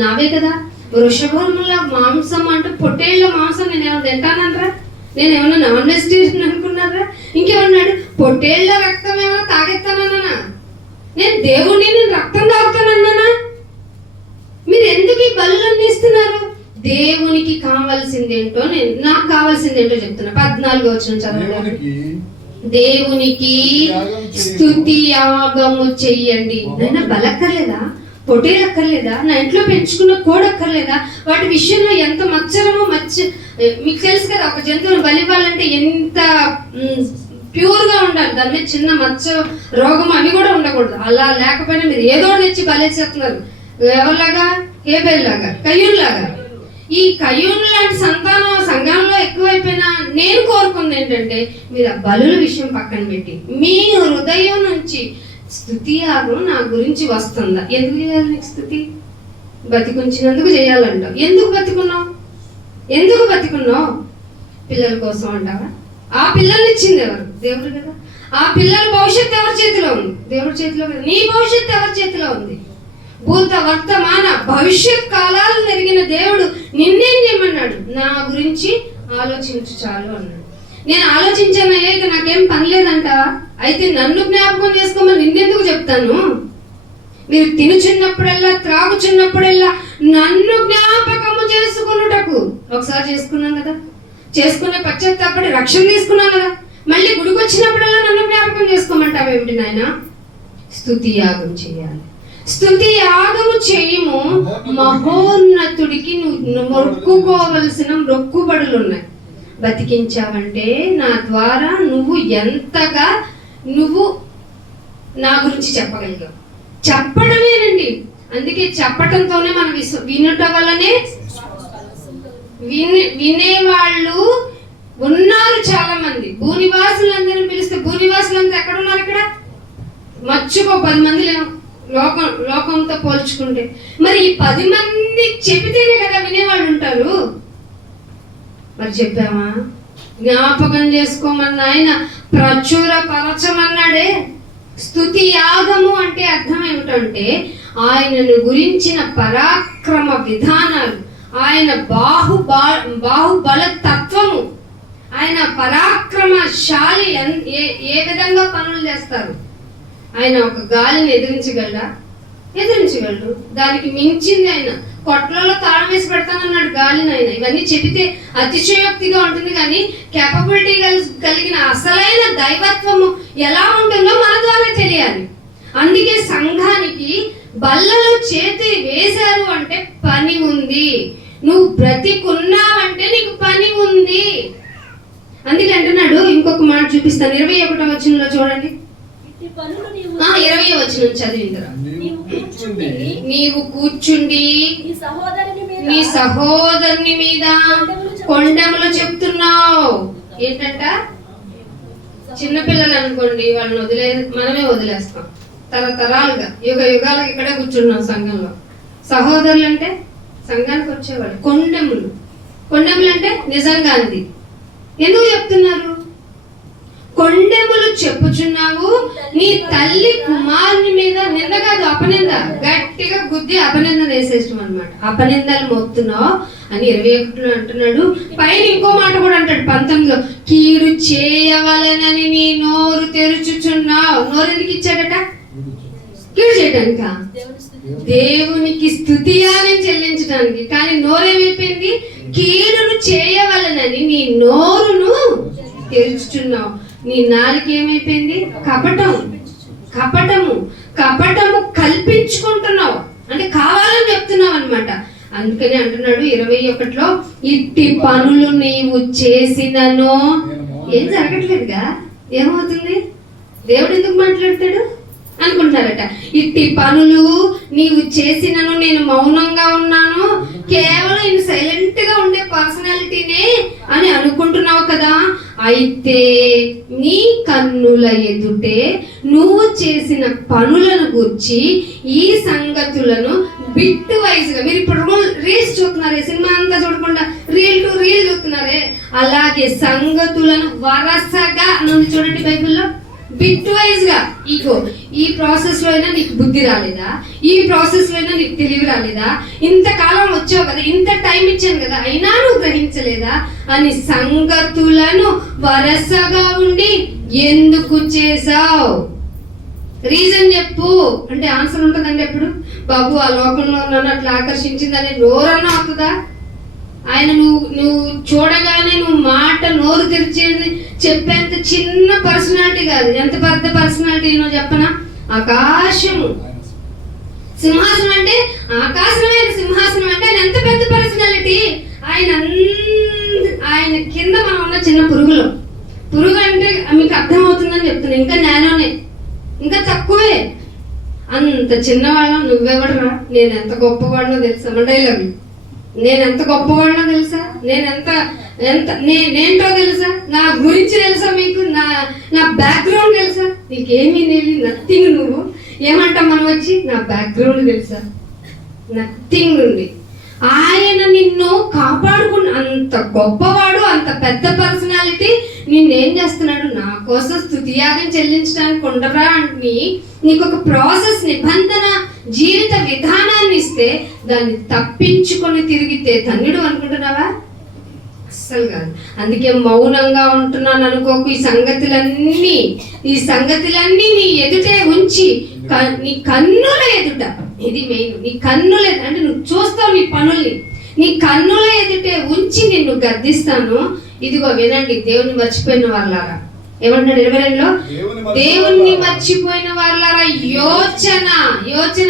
నావే కదా. వృషభముల మాంసం అంటే పొట్టేళ్ల మాంసం నేనేమన్నా తింటానరా? నేనేమన్నా నాన్ వెజిటేరియన్ అనుకున్నారా? ఇంకేమన్నాడు, పొట్టేళ్ల రక్తం ఏమన్నా తాగెత్తానన్నా? నేను దేవుడిని, నేను రక్తం తాగుతానన్నానా? మీరు ఎందుకు ఈ బలులన్నీ ఇస్తున్నారు? దేవునికి కావాల్సిందేంటో నాకు కావాల్సిందేంటో చెప్తున్నా. 14వ వచనం చదవండి. దేవునికి స్తుతి యాగము చెయ్యండి. నైనా బలక్కర్లేదా? పొట్టేలు అక్కర్లేదా? నా ఇంట్లో పెంచుకున్న కోడక్కర్లేదా? వాటి విషయంలో ఎంత మచ్చరమో మీకు తెలుసు కదా. ఒక జంతువుని బలి ఇవ్వాలంటే ఎంత ప్యూర్ గా ఉండాలి, దాని మీద చిన్న మచ్చ రోగం అవి కూడా ఉండకూడదు. అలా లేకపోయినా మీరు ఏదో తెచ్చి బలేసేస్తున్నారు. ఎవరిలాగా? హేబేల్లాగా, కయ్యూన్లాగా. ఈ కయ్యూన్ లాంటి సంతానం సంఘంలో ఎక్కువైపోయినా నేను కోరుకుంది ఏంటంటే, మీరు ఆ బలుల విషయం పక్కన పెట్టి మీ హృదయం నుంచి స్తుతి యాగం నా గురించి వస్తుందా? ఎందుకు చేయాలి నీకు స్తుతి? బతికుంచినందుకు చేయాలంటావు. ఎందుకు బతికున్నావు? పిల్లల కోసం అంటావా? ఆ పిల్లల్ని ఇచ్చింది ఎవరు? దేవుడు కదా. ఆ పిల్లల భవిష్యత్తు ఎవరి చేతిలో ఉంది? దేవుడి చేతిలో కదా. నీ భవిష్యత్తు ఎవరి చేతిలో ఉంది? భూత వర్తమాన భవిష్యత్ కాలాలు ఎరిగిన దేవుడు నిన్నేం చేయమన్నాడు? నా గురించి ఆలోచించు చాలు అన్నాడు. నేను ఆలోచించానయ్యా, ఇక నాకేం పని లేదంటావా? అయితే నన్ను జ్ఞాపకం చేసుకోమని నిన్నెందుకు చెప్తాను? మీరు తినుచున్నప్పుడల్లా, త్రాగుచున్నప్పుడల్లా నన్ను జ్ఞాపకము చేసుకున్నటకు. ఒకసారి చేసుకున్నాం కదా, చేసుకునే పశ్చాత్తాపడి రక్షణ తీసుకున్నాం కదా. మళ్ళీ గుడికి వచ్చినప్పుడల్లా నన్ను జ్ఞాపకం చేసుకోమంటావేమిటి నాయన? స్తుతి యాగం చేయాలి. స్తుతి యాగము చేయము. మహోన్నతుడికి నువ్వు మొక్కుకోవలసిన మొక్కుబడులు ఉన్నాయి. బతికించావంటే నా ద్వారా నువ్వు ఎంతగా నా గురించి చెప్పగలిగావు. చెప్పడమేనండి. అందుకే చెప్పటంతోనే మనం వినుట వల్లనే వినేవాళ్ళు ఉన్నారు చాలా మంది. భూనివాసులందరూ పిలిస్తే భూనివాసులంతా ఎక్కడ ఉన్నారు? ఇక్కడ మర్చిపో 10 మంది లేవు లోకంతో పోల్చుకుంటే. మరి ఈ 10 మంది చెబితేనే కదా వినేవాళ్ళు ఉంటారు. మరి చెప్పామా? జ్ఞాపకం చేసుకోమన్న ఆయన ప్రచురపరచమన్నాడే. స్తుతి యాగము అంటే అర్థం ఏమిటంటే ఆయనను గురించిన పరాక్రమ విధానాలు, ఆయన బాహుబల తత్వము, ఆయన పరాక్రమశాలి. ఏ విధంగా పనులు చేస్తారు. ఆయన ఒక గాలిని ఎదిరించగలడు. దానికి మించింది ఆయన కొట్లలో తాళం వేసి పెడతానన్నాడు గాలిని. ఆయన ఇవన్నీ చెబితే అతిశయోక్తిగా ఉంటుంది, కానీ కేపబిలిటీ కలిగిన అసలైన దైవత్వము ఎలా ఉంటుందో మన ద్వారా తెలియాలి. అందుకే సంఘానికి బల్లలో చేతి వేశారు అంటే పని ఉంది. నువ్వు బ్రతికున్నావంటే నీకు పని ఉంది. అందుకే అంటున్నాడు, ఇంకొక మాట చూపిస్తాను. 21వ వచనంలో చూడండి. 20వ వచనం చదివిందిరా. నీవు కూర్చుండి నీ సహోదరుని మీద కొండెములు చెప్తున్నావు. ఏంటంట? చిన్నపిల్లలు అనుకోండి, వాళ్ళని మనమే వదిలేస్తాం. తరతరాలుగా యుగాలకు ఇక్కడే కూర్చున్నాం సంఘంలో. సహోదరులు అంటే సంఘానికి వచ్చేవాళ్ళు. కొండెములు అంటే నిజంగా అంది. ఎందుకు చెప్తున్నారు? కొండెములు చెప్పుచున్నావు, నీ తల్లి కుమారుని మీద నింద కాదు, అపనింద. గట్టిగా గుద్ది అపనింద వేసేసాం అనమాట. అపనిందలు మోపుతున్నావు అని 21లో అంటున్నాడు. పైన ఇంకో మాట కూడా అంటాడు 19లో, కీడు చేయవలనని నీ నోరు తెరుచుచున్నావు. నోరు ఎందుకు ఇచ్చాడట? కీడు చేయడానిక? దేవునికి స్తుతియాగం చెల్లించడానికి. కానీ నోరేమైపోయింది? కీడును చేయవలనని నీ నోరును తెరుచుచున్నావు. నీ నాలుక ఏమైపోయింది? కపటము కల్పించుకుంటున్నావు. అంటే కావాలని చెప్తున్నావు అనమాట. అందుకని అంటున్నాడు 21లో, ఇట్టి పనులు నీవు చేసినను. ఏం జరగట్లేదుగా, ఏమవుతుంది? దేవుడు ఎందుకు మాట్లాడతాడు అనుకుంటారట. ఇట్టి పనులు నీవు చేసినను నేను మౌనంగా ఉన్నాను, కేవలం నేను సైలెంట్ గా ఉండే పర్సనాలిటీనే అని అనుకుంటున్నావు కదా. అయితే నీ కన్నుల ఎదుటే నువ్వు చేసిన పనులను గురించి ఈ సంగతులను బిట్ వైజ్ గా, మీరు ఇప్పుడు రీల్స్ చూస్తున్నారే, సినిమా అంతా చూడకుండా రీల్ టు రీల్ చూస్తున్నారే, అలాగే సంగతులను వరసగా అన్నది చూడండి బైబిల్లో. బిట్ వైజ్ గా, ఈ ప్రాసెస్ లో అయినా నీకు బుద్ధి రాలేదా? ఈ ప్రాసెస్ లో అయినా నీకు తెలివి రాలేదా? ఇంతకాలం వచ్చావు కదా, ఇంత టైం ఇచ్చాను కదా, అయినా నువ్వు గ్రహించలేదా అని సంగతులను వరసగా ఉండి ఎందుకు చేసావు? రీజన్ చెప్పు అంటే ఆన్సర్ ఉంటుందండి. ఎప్పుడు బాబు ఆ లోకంలో నన్ను అట్లా ఆకర్షించిందని నోరన్నా అవుతుందా? ఆయన నువ్వు చూడగానే నువ్వు మాట నోరు తెరిచేది చెప్పేంత చిన్న పర్సనాలిటీ కాదు. ఎంత పెద్ద పర్సనాలిటీ నువ్వు చెప్పనా? ఆకాశము సింహాసనం అంటే ఆకాశమైన సింహాసనం అంటే ఆయన ఎంత పెద్ద పర్సనాలిటీ. ఆయన కింద మనం ఉన్న చిన్న పురుగు అంటే మీకు అర్థమవుతుందని చెప్తున్నా. ఇంకా నానోనే, ఇంకా తక్కువే. అంత చిన్నవాళ్ళం. నువ్వెవడరా? నేను ఎంత గొప్పవాడినో తెలుసా? డైలాగ్. నేను ఎంత గొప్పవాడినో తెలుసా? నేనేంటో తెలుసా? నా గురించి తెలుసా మీకు? నా బ్యాక్గ్రౌండ్ తెలుసా? నీకేమీ తెలియదు, నథింగ్. నువ్వు ఏమంటావు మనం వచ్చి? నా బ్యాక్గ్రౌండ్ తెలుసా? నథింగ్ నుండి ఆయన నిన్ను కాపాడుకున్న అంత గొప్పవాడు, అంత పెద్ద పర్సనాలిటీ నిన్నేం చేస్తున్నాడు? నా కోసం స్తుతియాగం చెల్లించడానికి ఉండరా అని నీకు ఒక ప్రాసెస్, నిబంధన జీవిత విధానాన్ని ఇస్తే దాన్ని తప్పించుకొని తిరిగితే ధన్యుడు అనుకుంటున్నావా? అస్సలు కాదు. అందుకే మౌనంగా ఉంటున్నాను అనుకోకు. ఈ సంగతులన్నీ నీ ఎదుటే ఉంచి, నీ కన్నుల ఎదుట, ఇది మెయిన్, నీ కన్నుల అంటే నువ్వు చూస్తావు నీ పనుల్ని, నీ కన్నుల ఎదుటే ఉంచి నిన్ను గద్దిస్తాను. ఇదిగో వినండి, దేవుని మర్చిపోయిన వాళ్ళారా. ఏమంటున్నాడు 22లో? దేవుణ్ణి మర్చిపోయిన వాళ్ళారా. యోచన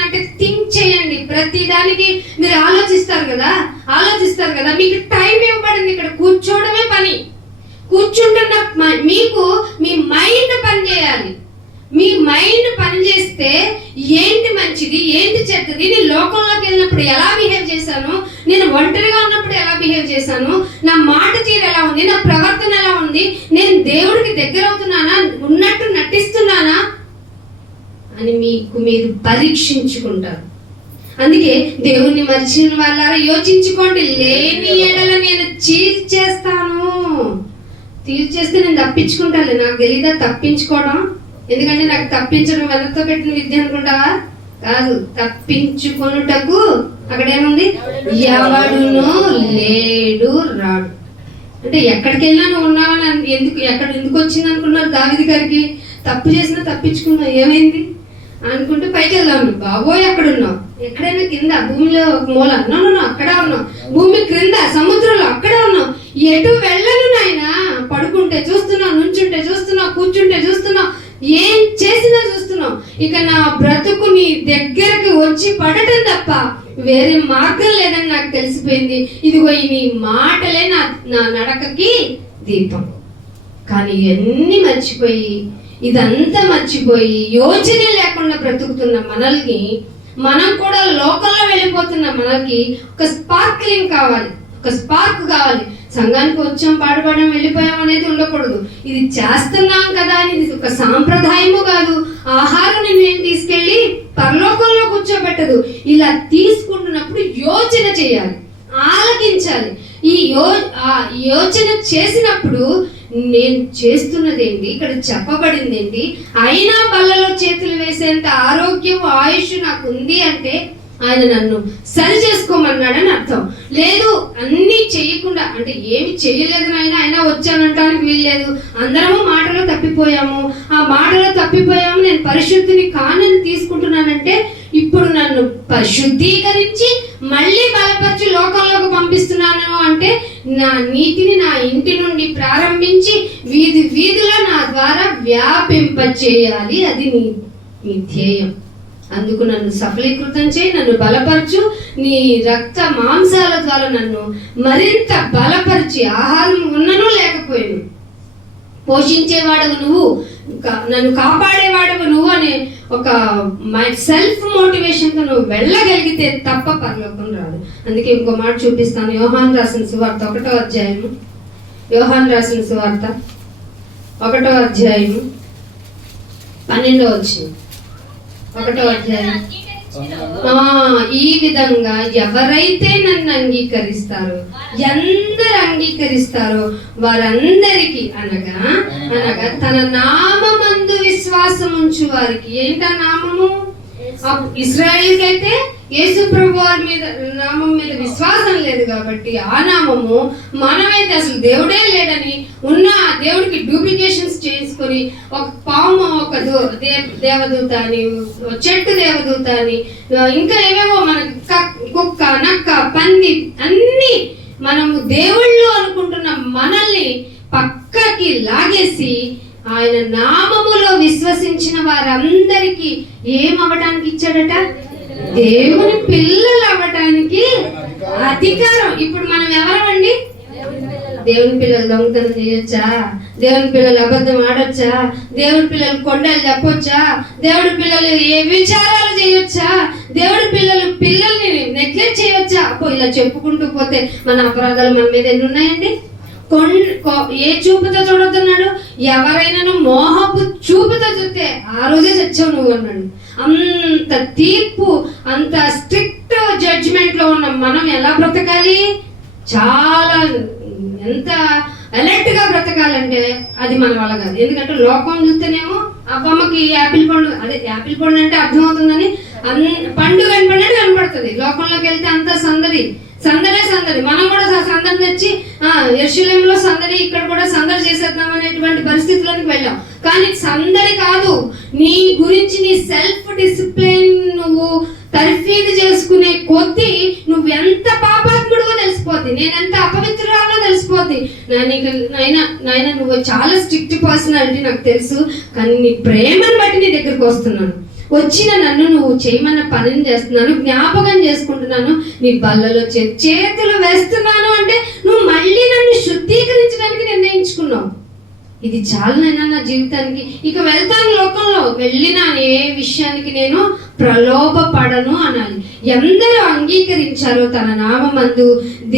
అంటే థింక్ చేయండి. ప్రతి దానికి మీరు ఆలోచిస్తారు కదా. మీకు టైం ఇవ్వబడింది, ఇక్కడ కూర్చోవడమే పని. కూర్చుంటున్న మీకు మీ మైండ్ పని చేయాలి. మీ మైండ్ పని చేస్తే ఏంటి మంచిది, ఏంటి చెడ్డది, నేను లోకంలోకి వెళ్ళినప్పుడు ఎలా బిహేవ్ చేశాను, నేను ఒంటరిగా ఉన్నప్పుడు ఎలా బిహేవ్ చేశాను, నా మాట తీరు ఎలా ఉంది, నా ప్రవర్తన ఎలా ఉంది, నేను దేవుడికి దగ్గర అవుతున్నానా, ఉన్నట్టు నటిస్తున్నానా అని మీరు పరీక్షించుకుంటారు. అందుకే దేవుణ్ణి మర్చిన వాళ్ళారా యోచించుకోండి. లేని ఎడల నేను తీర్చేస్తే నేను తప్పించుకుంటాను. నాకు తెలీదా తప్పించుకోవడం? ఎందుకంటే నాకు తప్పించడం వెనక్తో పెట్టిన విద్య అనుకుంటావా? కాదు, తప్పించుకొనుటకు అక్కడ ఏముంది, ఎవడునో లేడు రాడు. అంటే ఎక్కడికి వెళ్ళినా నువ్వు ఉన్నావని ఎందుకు వచ్చింది అనుకున్నారు దావీదు గారికి? తప్పు చేసినా తప్పించుకున్నావు, ఏమైంది అనుకుంటూ పైకి వెళ్దాం. బాబోయ్ ఎక్కడ ఉన్నావు? ఎక్కడైనా కింద భూమిలో ఒక మూల అన్నాను, అక్కడ ఉన్నావు. భూమి క్రింద సముద్రంలో అక్కడే ఉన్నావు. ఎటు వెళ్ళను నాయన. పడుకుంటే చూస్తున్నావు, నుంచుంటే చూస్తున్నావు, కూర్చుంటే చూస్తున్నావు, ఏం చేసినా చూస్తున్నావు. ఇక నా బ్రతుకు నీ దగ్గరకు వచ్చి పడటం తప్ప వేరే మార్గం లేదని నాకు తెలిసిపోయింది. ఇదిగో నీ మాటలే నా నడకకి దీపం. కానీ ఇవన్నీ మర్చిపోయి, ఇదంతా మర్చిపోయి యోచనే లేకుండా బ్రతుకుతున్న మనల్ని, మనం కూడా లోకంలో వెళ్ళిపోతున్న మనకి ఒక స్పార్క్లింగ్ కావాలి, ఒక స్పార్క్ కావాలి. సంఘానికి వచ్చాం, పాడుపడడం, వెళ్ళిపోయాం అనేది ఉండకూడదు. ఇది చేస్తున్నాం కదా అని ఇది ఒక సాంప్రదాయము కాదు. ఆహారం నేను తీసుకెళ్ళి పరలోకంలో కూర్చోబెట్టదు. ఇలా తీసుకుంటున్నప్పుడు యోచన చేయాలి, ఆలకించాలి. ఈ యోచన చేసినప్పుడు నేను చేస్తున్నది ఏంటి, ఇక్కడ చెప్పబడింది ఏంటి, అయినా బల్లలో చేతులు వేసేంత ఆరోగ్యం, ఆయుష్ నాకు ఉంది అంటే ఆయన నన్ను సరి చేసుకోమన్నాడని అర్థం. లేదు అన్నీ చేయకుండా, అంటే ఏమి చేయలేదు ఆయన వచ్చానంటానికి వీల్లేదు. అందరము మాటలో తప్పిపోయాము, ఆ మాటలో తప్పిపోయాము, నేను పరిశుద్ధిని కానని తీసుకుంటున్నానంటే ఇప్పుడు నన్ను పరిశుద్ధీకరించి మళ్ళీ బలపరిచి లోకంలోకి పంపిస్తున్నాను అంటే నా నీతిని నా ఇంటి నుండి ప్రారంభించి వీధి వీధిలో నా ద్వారా వ్యాపింప చేయాలి. అది నీ ధ్యేయం. అందుకు నన్ను సఫలీకృతం చేయి, నన్ను బలపరచు. నీ రక్త మాంసాల ద్వారా నన్ను మరింత బలపరిచి, ఆహారం ఉన్నను లేకపోయాను పోషించేవాడవు నువ్వు, నన్ను కాపాడేవాడవు నువ్వు అనే ఒక సెల్ఫ్ మోటివేషన్తో నువ్వు వెళ్ళగలిగితే తప్ప పరలోకం రాదు. అందుకే ఇంకో మాట చూపిస్తాను. యోహాను రాసిన సువార్త 1వ అధ్యాయము, యోహాను రాసిన సువార్త 1వ అధ్యాయము 12వ వచనం. 1వ అధ్యాయం. ఈ విధంగా ఎవరైతే నన్ను అంగీకరిస్తారో, ఎందరు అంగీకరిస్తారో వారందరికి అనగా తన నామమందు విశ్వాసం ఉంచు వారికి. ఏంటా నామము? ఇశ్రాయేలుకి అయితే యేసు ప్రభు వారి మీద నామం మీద విశ్వాసం లేదు కాబట్టి ఆ నామము, మనమైతే అసలు దేవుడే లేడని ఉన్న దేవుడికి డూప్లికేషన్స్ చేసుకొని ఒక పాము, ఒక దేవదూత అని, చెట్టు దేవదూత అని, ఇంకా ఏవేవో మనకి కుక్క, నక్క, పంది అన్ని మనము దేవుళ్ళు అనుకుంటున్న మనల్ని పక్కకి లాగేసి ఆయన నామములో విశ్వసించిన వారందరికీ ఏమవటానికి ఇచ్చాడట? దేవుని పిల్లలు అవ్వటానికి అధికారం. ఇప్పుడు మనం ఎవరమండి? దేవుని పిల్లలు దొంగతనం చేయొచ్చా? దేవుని పిల్లలు అబద్ధం ఆడొచ్చా? దేవుడి పిల్లలు కొండలు చెప్పొచ్చా? దేవుడి పిల్లలు ఏ విచారాలు చేయొచ్చా? దేవుడి పిల్లల్ని నెగ్లెక్ట్ చేయొచ్చా? అప్పో ఇలా చెప్పుకుంటూ పోతే మన అపరాధాలు మన మీద ఎన్ని ఉన్నాయండి? ఏ చూపుతో చూడొద్దన్నాడు? ఎవరైనా మోహపు చూపుతో చూస్తే ఆ రోజే చచ్చావు నువ్వు అన్నాడు. అంత తీర్పు, అంత స్ట్రిక్ట్ జడ్జిమెంట్ లో ఉన్న మనం ఎలా బ్రతకాలి? చాలా ఎంత అలర్ట్ గా బ్రతకాలంటే అది మన వల్ల కాదు. ఎందుకంటే లోకం చూస్తేనేమో అబ్బమ్మకి యాపిల్ పండు, అదే యాపిల్ పండు అంటే అర్థమవుతుందని పండు కనపడినట్టు కనపడుతుంది. లోకంలోకి వెళ్తే అంత సందడి సందడి. మనం కూడా సందడి తెచ్చి యెరూషలేములో సందడి, ఇక్కడ కూడా సందడి చేసేద్దాం అనేటువంటి పరిస్థితులకు వెళ్ళాం. కానీ సందడి కాదు, నీ గురించి నీ సెల్ఫ్ డిసిప్లిన్ నువ్వు తర్ఫీదు చేసుకునే కొద్దీ నువ్వు ఎంత పాపాత్ముడువో తెలిసిపోద్ది, నేను ఎంత అపవిత్రురాలో తెలిసిపోద్ది. నాయన నువ్వు చాలా స్ట్రిక్ట్ పర్సనాలిటీ నాకు తెలుసు, కానీ నీ ప్రేమను బట్టి నీ దగ్గరకు వస్తున్నాను, వచ్చిన నన్ను నువ్వు చేయమన్న పనిని చేస్తున్నాను, జ్ఞాపకం చేసుకుంటున్నాను, నీ బల్లలో చేతులు వేస్తున్నాను అంటే నువ్వు మళ్ళీ నన్ను శుద్ధీకరించడానికి నిర్ణయించుకున్నావు. ఇది చాలనైనా నా జీవితానికి, ఇక వెళ్తాను లోకంలో, వెళ్ళిన ఏ విషయానికి నేను ప్రలోభపడను అనాలి. ఎందరూ అంగీకరించారో తన నామమందు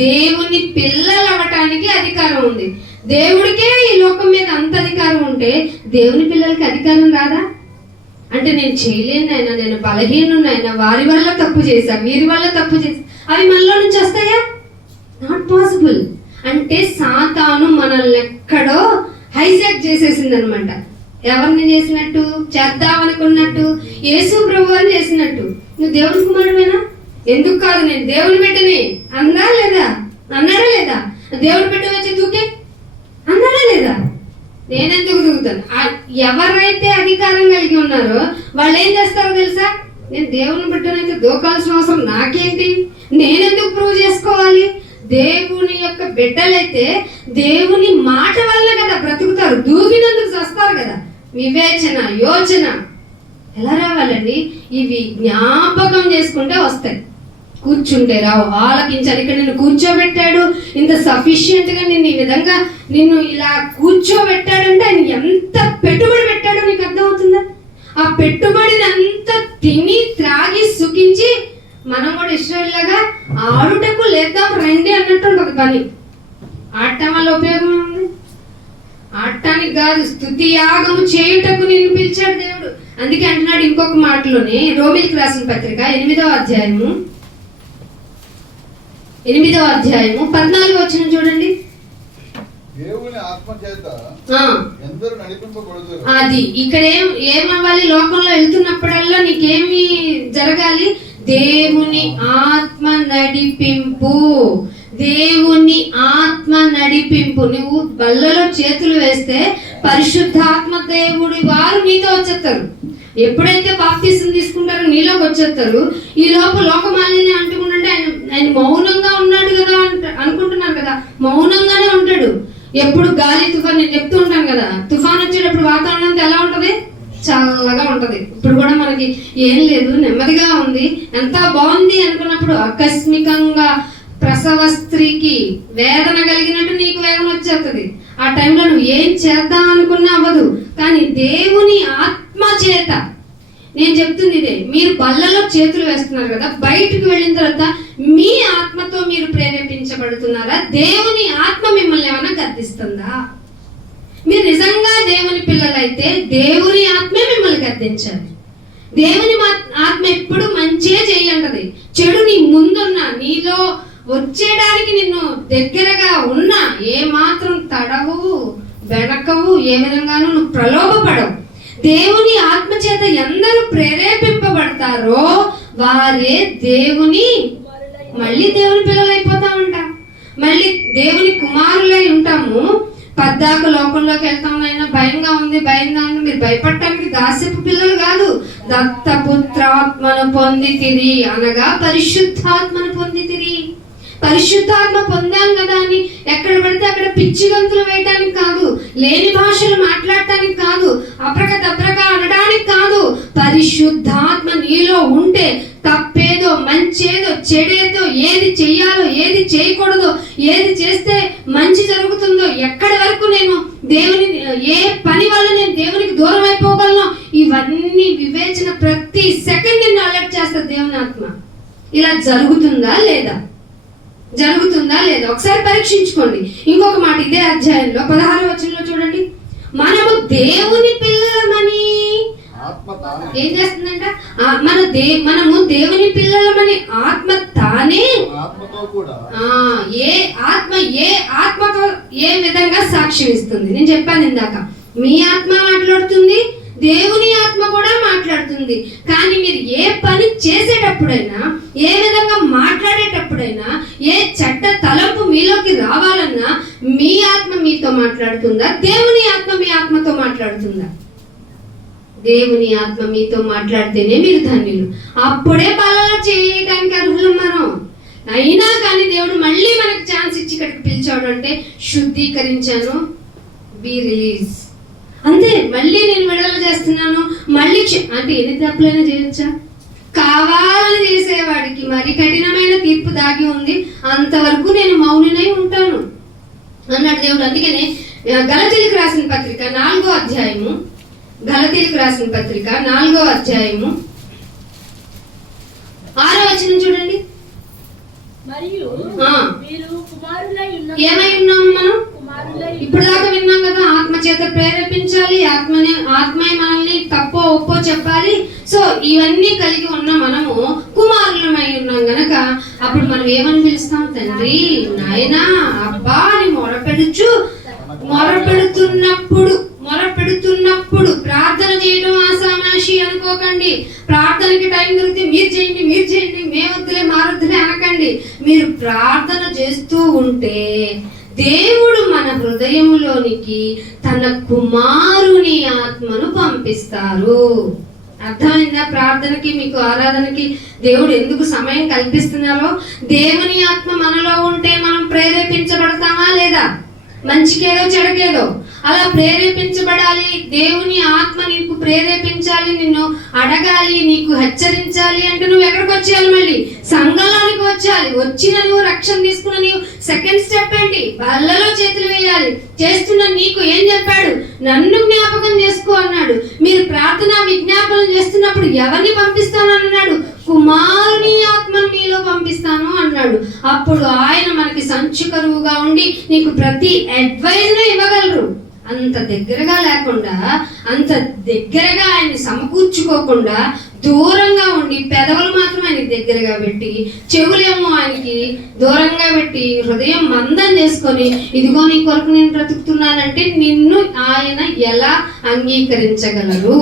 దేవుని పిల్లలు అవ్వటానికి అధికారం ఉంది. దేవుడికే ఈ లోకం మీద అంత అధికారం ఉంటే దేవుని పిల్లలకి అధికారం రాదా? అంటే నేను చేయలేను ఆయన, నేను బలహీనునైనా, వారి వల్ల తప్పు చేశా, వీరి వల్ల తప్పు చేశా, అవి మనలో నుంచి వస్తాయా? Not possible. అంటే సాతాను మనల్ని ఎక్కడో హైజాక్ చేసేసింది అనమాట. ఎవరిని చేసినట్టు? చేద్దామనుకున్నట్టు యేసు ప్రభువుని చేసినట్టు. నువ్వు దేవుని కుమారుడేనా? ఎందుకు కాదు, నేను దేవుని బిడ్డని అన్నాడా లేదా? అన్నాడా లేదా? దేవుని బిడ్డ వచ్చి దూకే అన్నాడా లేదా? నేనెందుకు దూకుతాను? ఎవరైతే అధికారం కలిగి ఉన్నారో వాళ్ళు ఏం చేస్తారో తెలుసా? నేను దేవుని బిడ్డనైతే దూకాల్సిన అవసరం నాకేంటి? నేనెందుకు ప్రూవ్ చేసుకోవాలి? దేవుని యొక్క బిడ్డలైతే దేవుని మాట వల్ల కదా బ్రతుకుతారు, దూకినందుకు వస్తారు కదా. వివేచన, యోచన ఎలా రావాలండి? ఇవి జ్ఞాపకం చేసుకుంటే వస్తాయి, కూర్చుంటే రావు. ఆలకించాలి. ఇక్కడ నిన్ను కూర్చోబెట్టాడు, ఇంత సఫిషియెంట్ గా నిన్ను ఈ విధంగా నిన్ను ఇలా కూర్చోబెట్టాడంటే ఆయన ఎంత పెట్టుబడి పెట్టాడో నీకు అర్థమవుతుందా? ఆ పెట్టుబడిని అంతా తిని త్రాగి సుఖించి మనం కూడా ఇశ్రాయేలులాగా ఆడుటకు లేద్దాం రండి అన్నట్టు ఉంటుంది పని. ఆడటం వల్ల ఉపయోగం ఉంది? ఆడటానికి కాదు, స్తుతి యాగము చేయుటకు నిన్ను పిలిచాడు దేవుడు. అందుకే అంటున్నాడు ఇంకొక మాటలోనే, రోమీయులకు రాసిన పత్రిక 8వ అధ్యాయము 14వ వచనం చూడండి. దేవుని ఆత్మ చేత ఎందరూ నడిపింపబడుదురు. అది ఇక్కడ ఏమవ్వాలి? లోకంలో వెళ్తున్నప్పుడల్లా నీకేమి జరగాలి? దేవుని ఆత్మ నడిపింపు. దేవుని ఆత్మ నడిపింపు. నువ్వు బల్లలో చేతులు వేస్తే పరిశుద్ధాత్మ దేవుడి వారు నీతో వచ్చేస్తారు. ఎప్పుడైతే బాప్తిసం తీసుకుంటారో నీలోకి వచ్చేస్తారు. ఈ లోక మాలిన్యం అంటుకుంటుంటే ఆయన మౌనంగా ఉన్నాడు కదా అనుకుంటున్నారు కదా. మౌనంగానే ఉంటాడు. ఎప్పుడు గాలి తుఫాన్, నేను చెప్తూ ఉంటాను కదా, తుఫాన్ వచ్చేటప్పుడు వాతావరణం ఎలా ఉంటది? చల్లగా ఉంటది. ఇప్పుడు కూడా మనకి ఏం లేదు, నెమ్మదిగా ఉంది, ఎంత బాగుంది అనుకున్నప్పుడు ఆకస్మికంగా ప్రసవ స్త్రీకి వేదన కలిగినట్టు నీకు వేదన వచ్చేస్తుంది. ఆ టైంలో నువ్వు ఏం చేద్దాం అనుకున్నా అవ్వదు. కానీ దేవుని ఆత్మ చేత, నేను చెప్తుంది ఇదే, మీరు బల్లలో చేతులు వేస్తున్నారు కదా, బయటకు వెళ్ళిన తర్వాత మీ ఆత్మతో మీరు ప్రేరేపించబడుతున్నారా? దేవుని ఆత్మ మిమ్మల్ని ఏమైనా గద్దిస్తుందా? మీరు నిజంగా దేవుని పిల్లలైతే దేవుని ఆత్మే మిమ్మల్ని గద్దించాలి. దేవుని ఆత్మ ఎప్పుడు మంచిగా చేయంటది. చెడు నీ ముందున్నా, నీలో వచ్చేయడానికి నిన్ను దగ్గరగా ఉన్నా ఏ మాత్రం తడవు, వెనకవు, ఏ విధంగానూ నువ్వు ప్రలోభపడవు. దేవుని ఆత్మ చేత ఎందరూ ప్రేరేపింపబడతారో వారే మళ్ళీ దేవుని పిల్లలు అయిపోతా ఉంటాం, మళ్ళీ దేవుని కుమారులై ఉంటాము. పద్దాక లోకంలోకి వెళ్తామైనా భయంగా ఉంది. మీరు భయపడటానికి దాస్యపు పిల్లలు కాదు, దత్తపుత్రాత్మను పొందితిరి అనగా పరిశుద్ధాత్మను పొందితిరి. పరిశుద్ధాత్మ పొందాం కదా అని ఎక్కడ పడితే అక్కడ పిచ్చి గంతులు వేయటానికి కాదు, లేని భాషలు మాట్లాడటానికి కాదు, అప్రక అనడానికి కాదు. పరిశుద్ధాత్మ నీలో ఉంటే తప్పేదో, మంచేదో, చెడేదో, ఏది చెయ్యాలో, ఏది చేయకూడదో, ఏది చేస్తే మంచి జరుగుతుందో, ఎక్కడి వరకు నేను ఏ పని వల్ల నేను దేవునికి దూరం అయిపోగలను, ఇవన్నీ వివేచన ప్రతి సెకండ్ నిన్ను అలర్ట్ చేస్తుంది దేవుని ఆత్మ. ఇలా జరుగుతుందా లేదా? ఒకసారి పరీక్షించుకోండి. ఇంకొక మాట ఇదే అధ్యాయంలో 16వ వచనంలో చూడండి. మనము దేవుని పిల్లలమని ఏం చేస్తుందంట? మనము దేవుని పిల్లలమని ఆత్మ తానే ఏ ఆత్మతో ఏ విధంగా సాక్ష్యం ఇస్తుంది? నేను చెప్పాను ఇందాక, మీ ఆత్మ మాట్లాడుతుంది, దేవుని ఆత్మ కూడా మాట్లాడుతుంది. కానీ మీరు ఏ పని చేసేటప్పుడైనా, ఏ విధంగా మాట్లాడేటప్పుడైనా, ఏ చెడ్డ తలంపు మీలోకి రావాలన్నా మీ ఆత్మ మీతో మాట్లాడుతుందా? దేవుని ఆత్మ మీ ఆత్మతో మాట్లాడుతుందా? దేవుని ఆత్మ మీతో మాట్లాడితేనే మీరు ధన్యులు. అప్పుడే బలాలు చేయడానికి అర్హులు మనం. అయినా కానీ దేవుడు మళ్ళీ మనకి ఛాన్స్ ఇచ్చి ఇక్కడికి పిలిచాడు అంటే, శుద్ధీకరించాను, బి రిలీజ్ అంతే. మళ్ళీ నేను విడుదల చేస్తున్నాను, మళ్ళీ అంటే ఎన్ని తప్పులైనా చేయొచ్చా? కావాలని చేసేవాడికి మరి కఠినమైన తీర్పు దాగి ఉంది, అంతవరకు నేను మౌనినై ఉంటాను అన్నాడు దేవుడు. అందుకనే గలతీయులకు రాసిన పత్రిక 4వ అధ్యాయము 6వ వచనం చూడండి. ఏమై ఉన్నాము మనం? ఇప్పుడు దాకా విన్నాం కదా, ఆత్మ చేత ప్రేరేపించాలి, ఆత్మే మనల్ని తప్పో ఒప్పో చెప్పాలి. సో ఇవన్నీ కలిగి ఉన్న మనము కుమారులమై ఉన్నాం గనక అప్పుడు మనం ఏమని పిలుస్తాం? తండ్రి, నాయనా, అబ్బా అని మొరపెడుతున్నప్పుడు అనుకోకండి. ప్రార్థనకి టైం దొరికితే మీరు చేయండి, మేమొద్దులే మారొద్దులే అనకండి. మీరు ప్రార్థన చేస్తూ ఉంటే దేవుడు మన హృదయంలోనికి తన కుమారుని ఆత్మను పంపిస్తారు. అర్థమైందా? ప్రార్థనకి, మీకు ఆరాధనకి దేవుడు ఎందుకు సమయం కల్పిస్తున్నారో. దేవుని ఆత్మ మనలో ఉంటే మనం ప్రేరేపించబడతామా లేదా? మంచికేదో చెడకేదో అలా ప్రేరేపించబడాలి. దేవుని ఆత్మ నీకు ప్రేరేపించాలి, నిన్ను అడగాలి, నీకు హెచ్చరించాలి అంటే నువ్వు ఎక్కడికి వచ్చేయాలి? మళ్ళీ సంఘంలోనికి వచ్చాలి. వచ్చిన నువ్వు రక్షణ తీసుకున్న నీవు సెకండ్ స్టెప్ ఏంటి? బల్లలో చేతులు వేయాలి. చేస్తున్న నీకు ఏం చెప్పాడు? నన్ను జ్ఞాపకం చేసుకో అన్నాడు. మీరు ప్రార్థన విజ్ఞాపనం చేస్తున్నప్పుడు ఎవరిని పంపిస్తాను అన్నాడు? కుమారుని ఆత్మను మీలో పంపిస్తాను అన్నాడు. అప్పుడు ఆయన మనకి సంచుకరువుగా ఉండి నీకు ప్రతి అడ్వైజ్ ఇవ్వగలరు. అంత దగ్గరగా లేకుండా, అంత దగ్గరగా ఆయన్ని సమకూర్చుకోకుండా దూరంగా ఉండి పెదవులు మాత్రం ఆయనకి దగ్గరగా పెట్టి, చెవులేమో ఆయనకి దూరంగా పెట్టి, హృదయం మందం చేసుకొని ఇదిగో నీ కొరకు నేను బ్రతుకుతున్నానంటే నిన్ను ఆయన ఎలా అంగీకరించగలరు?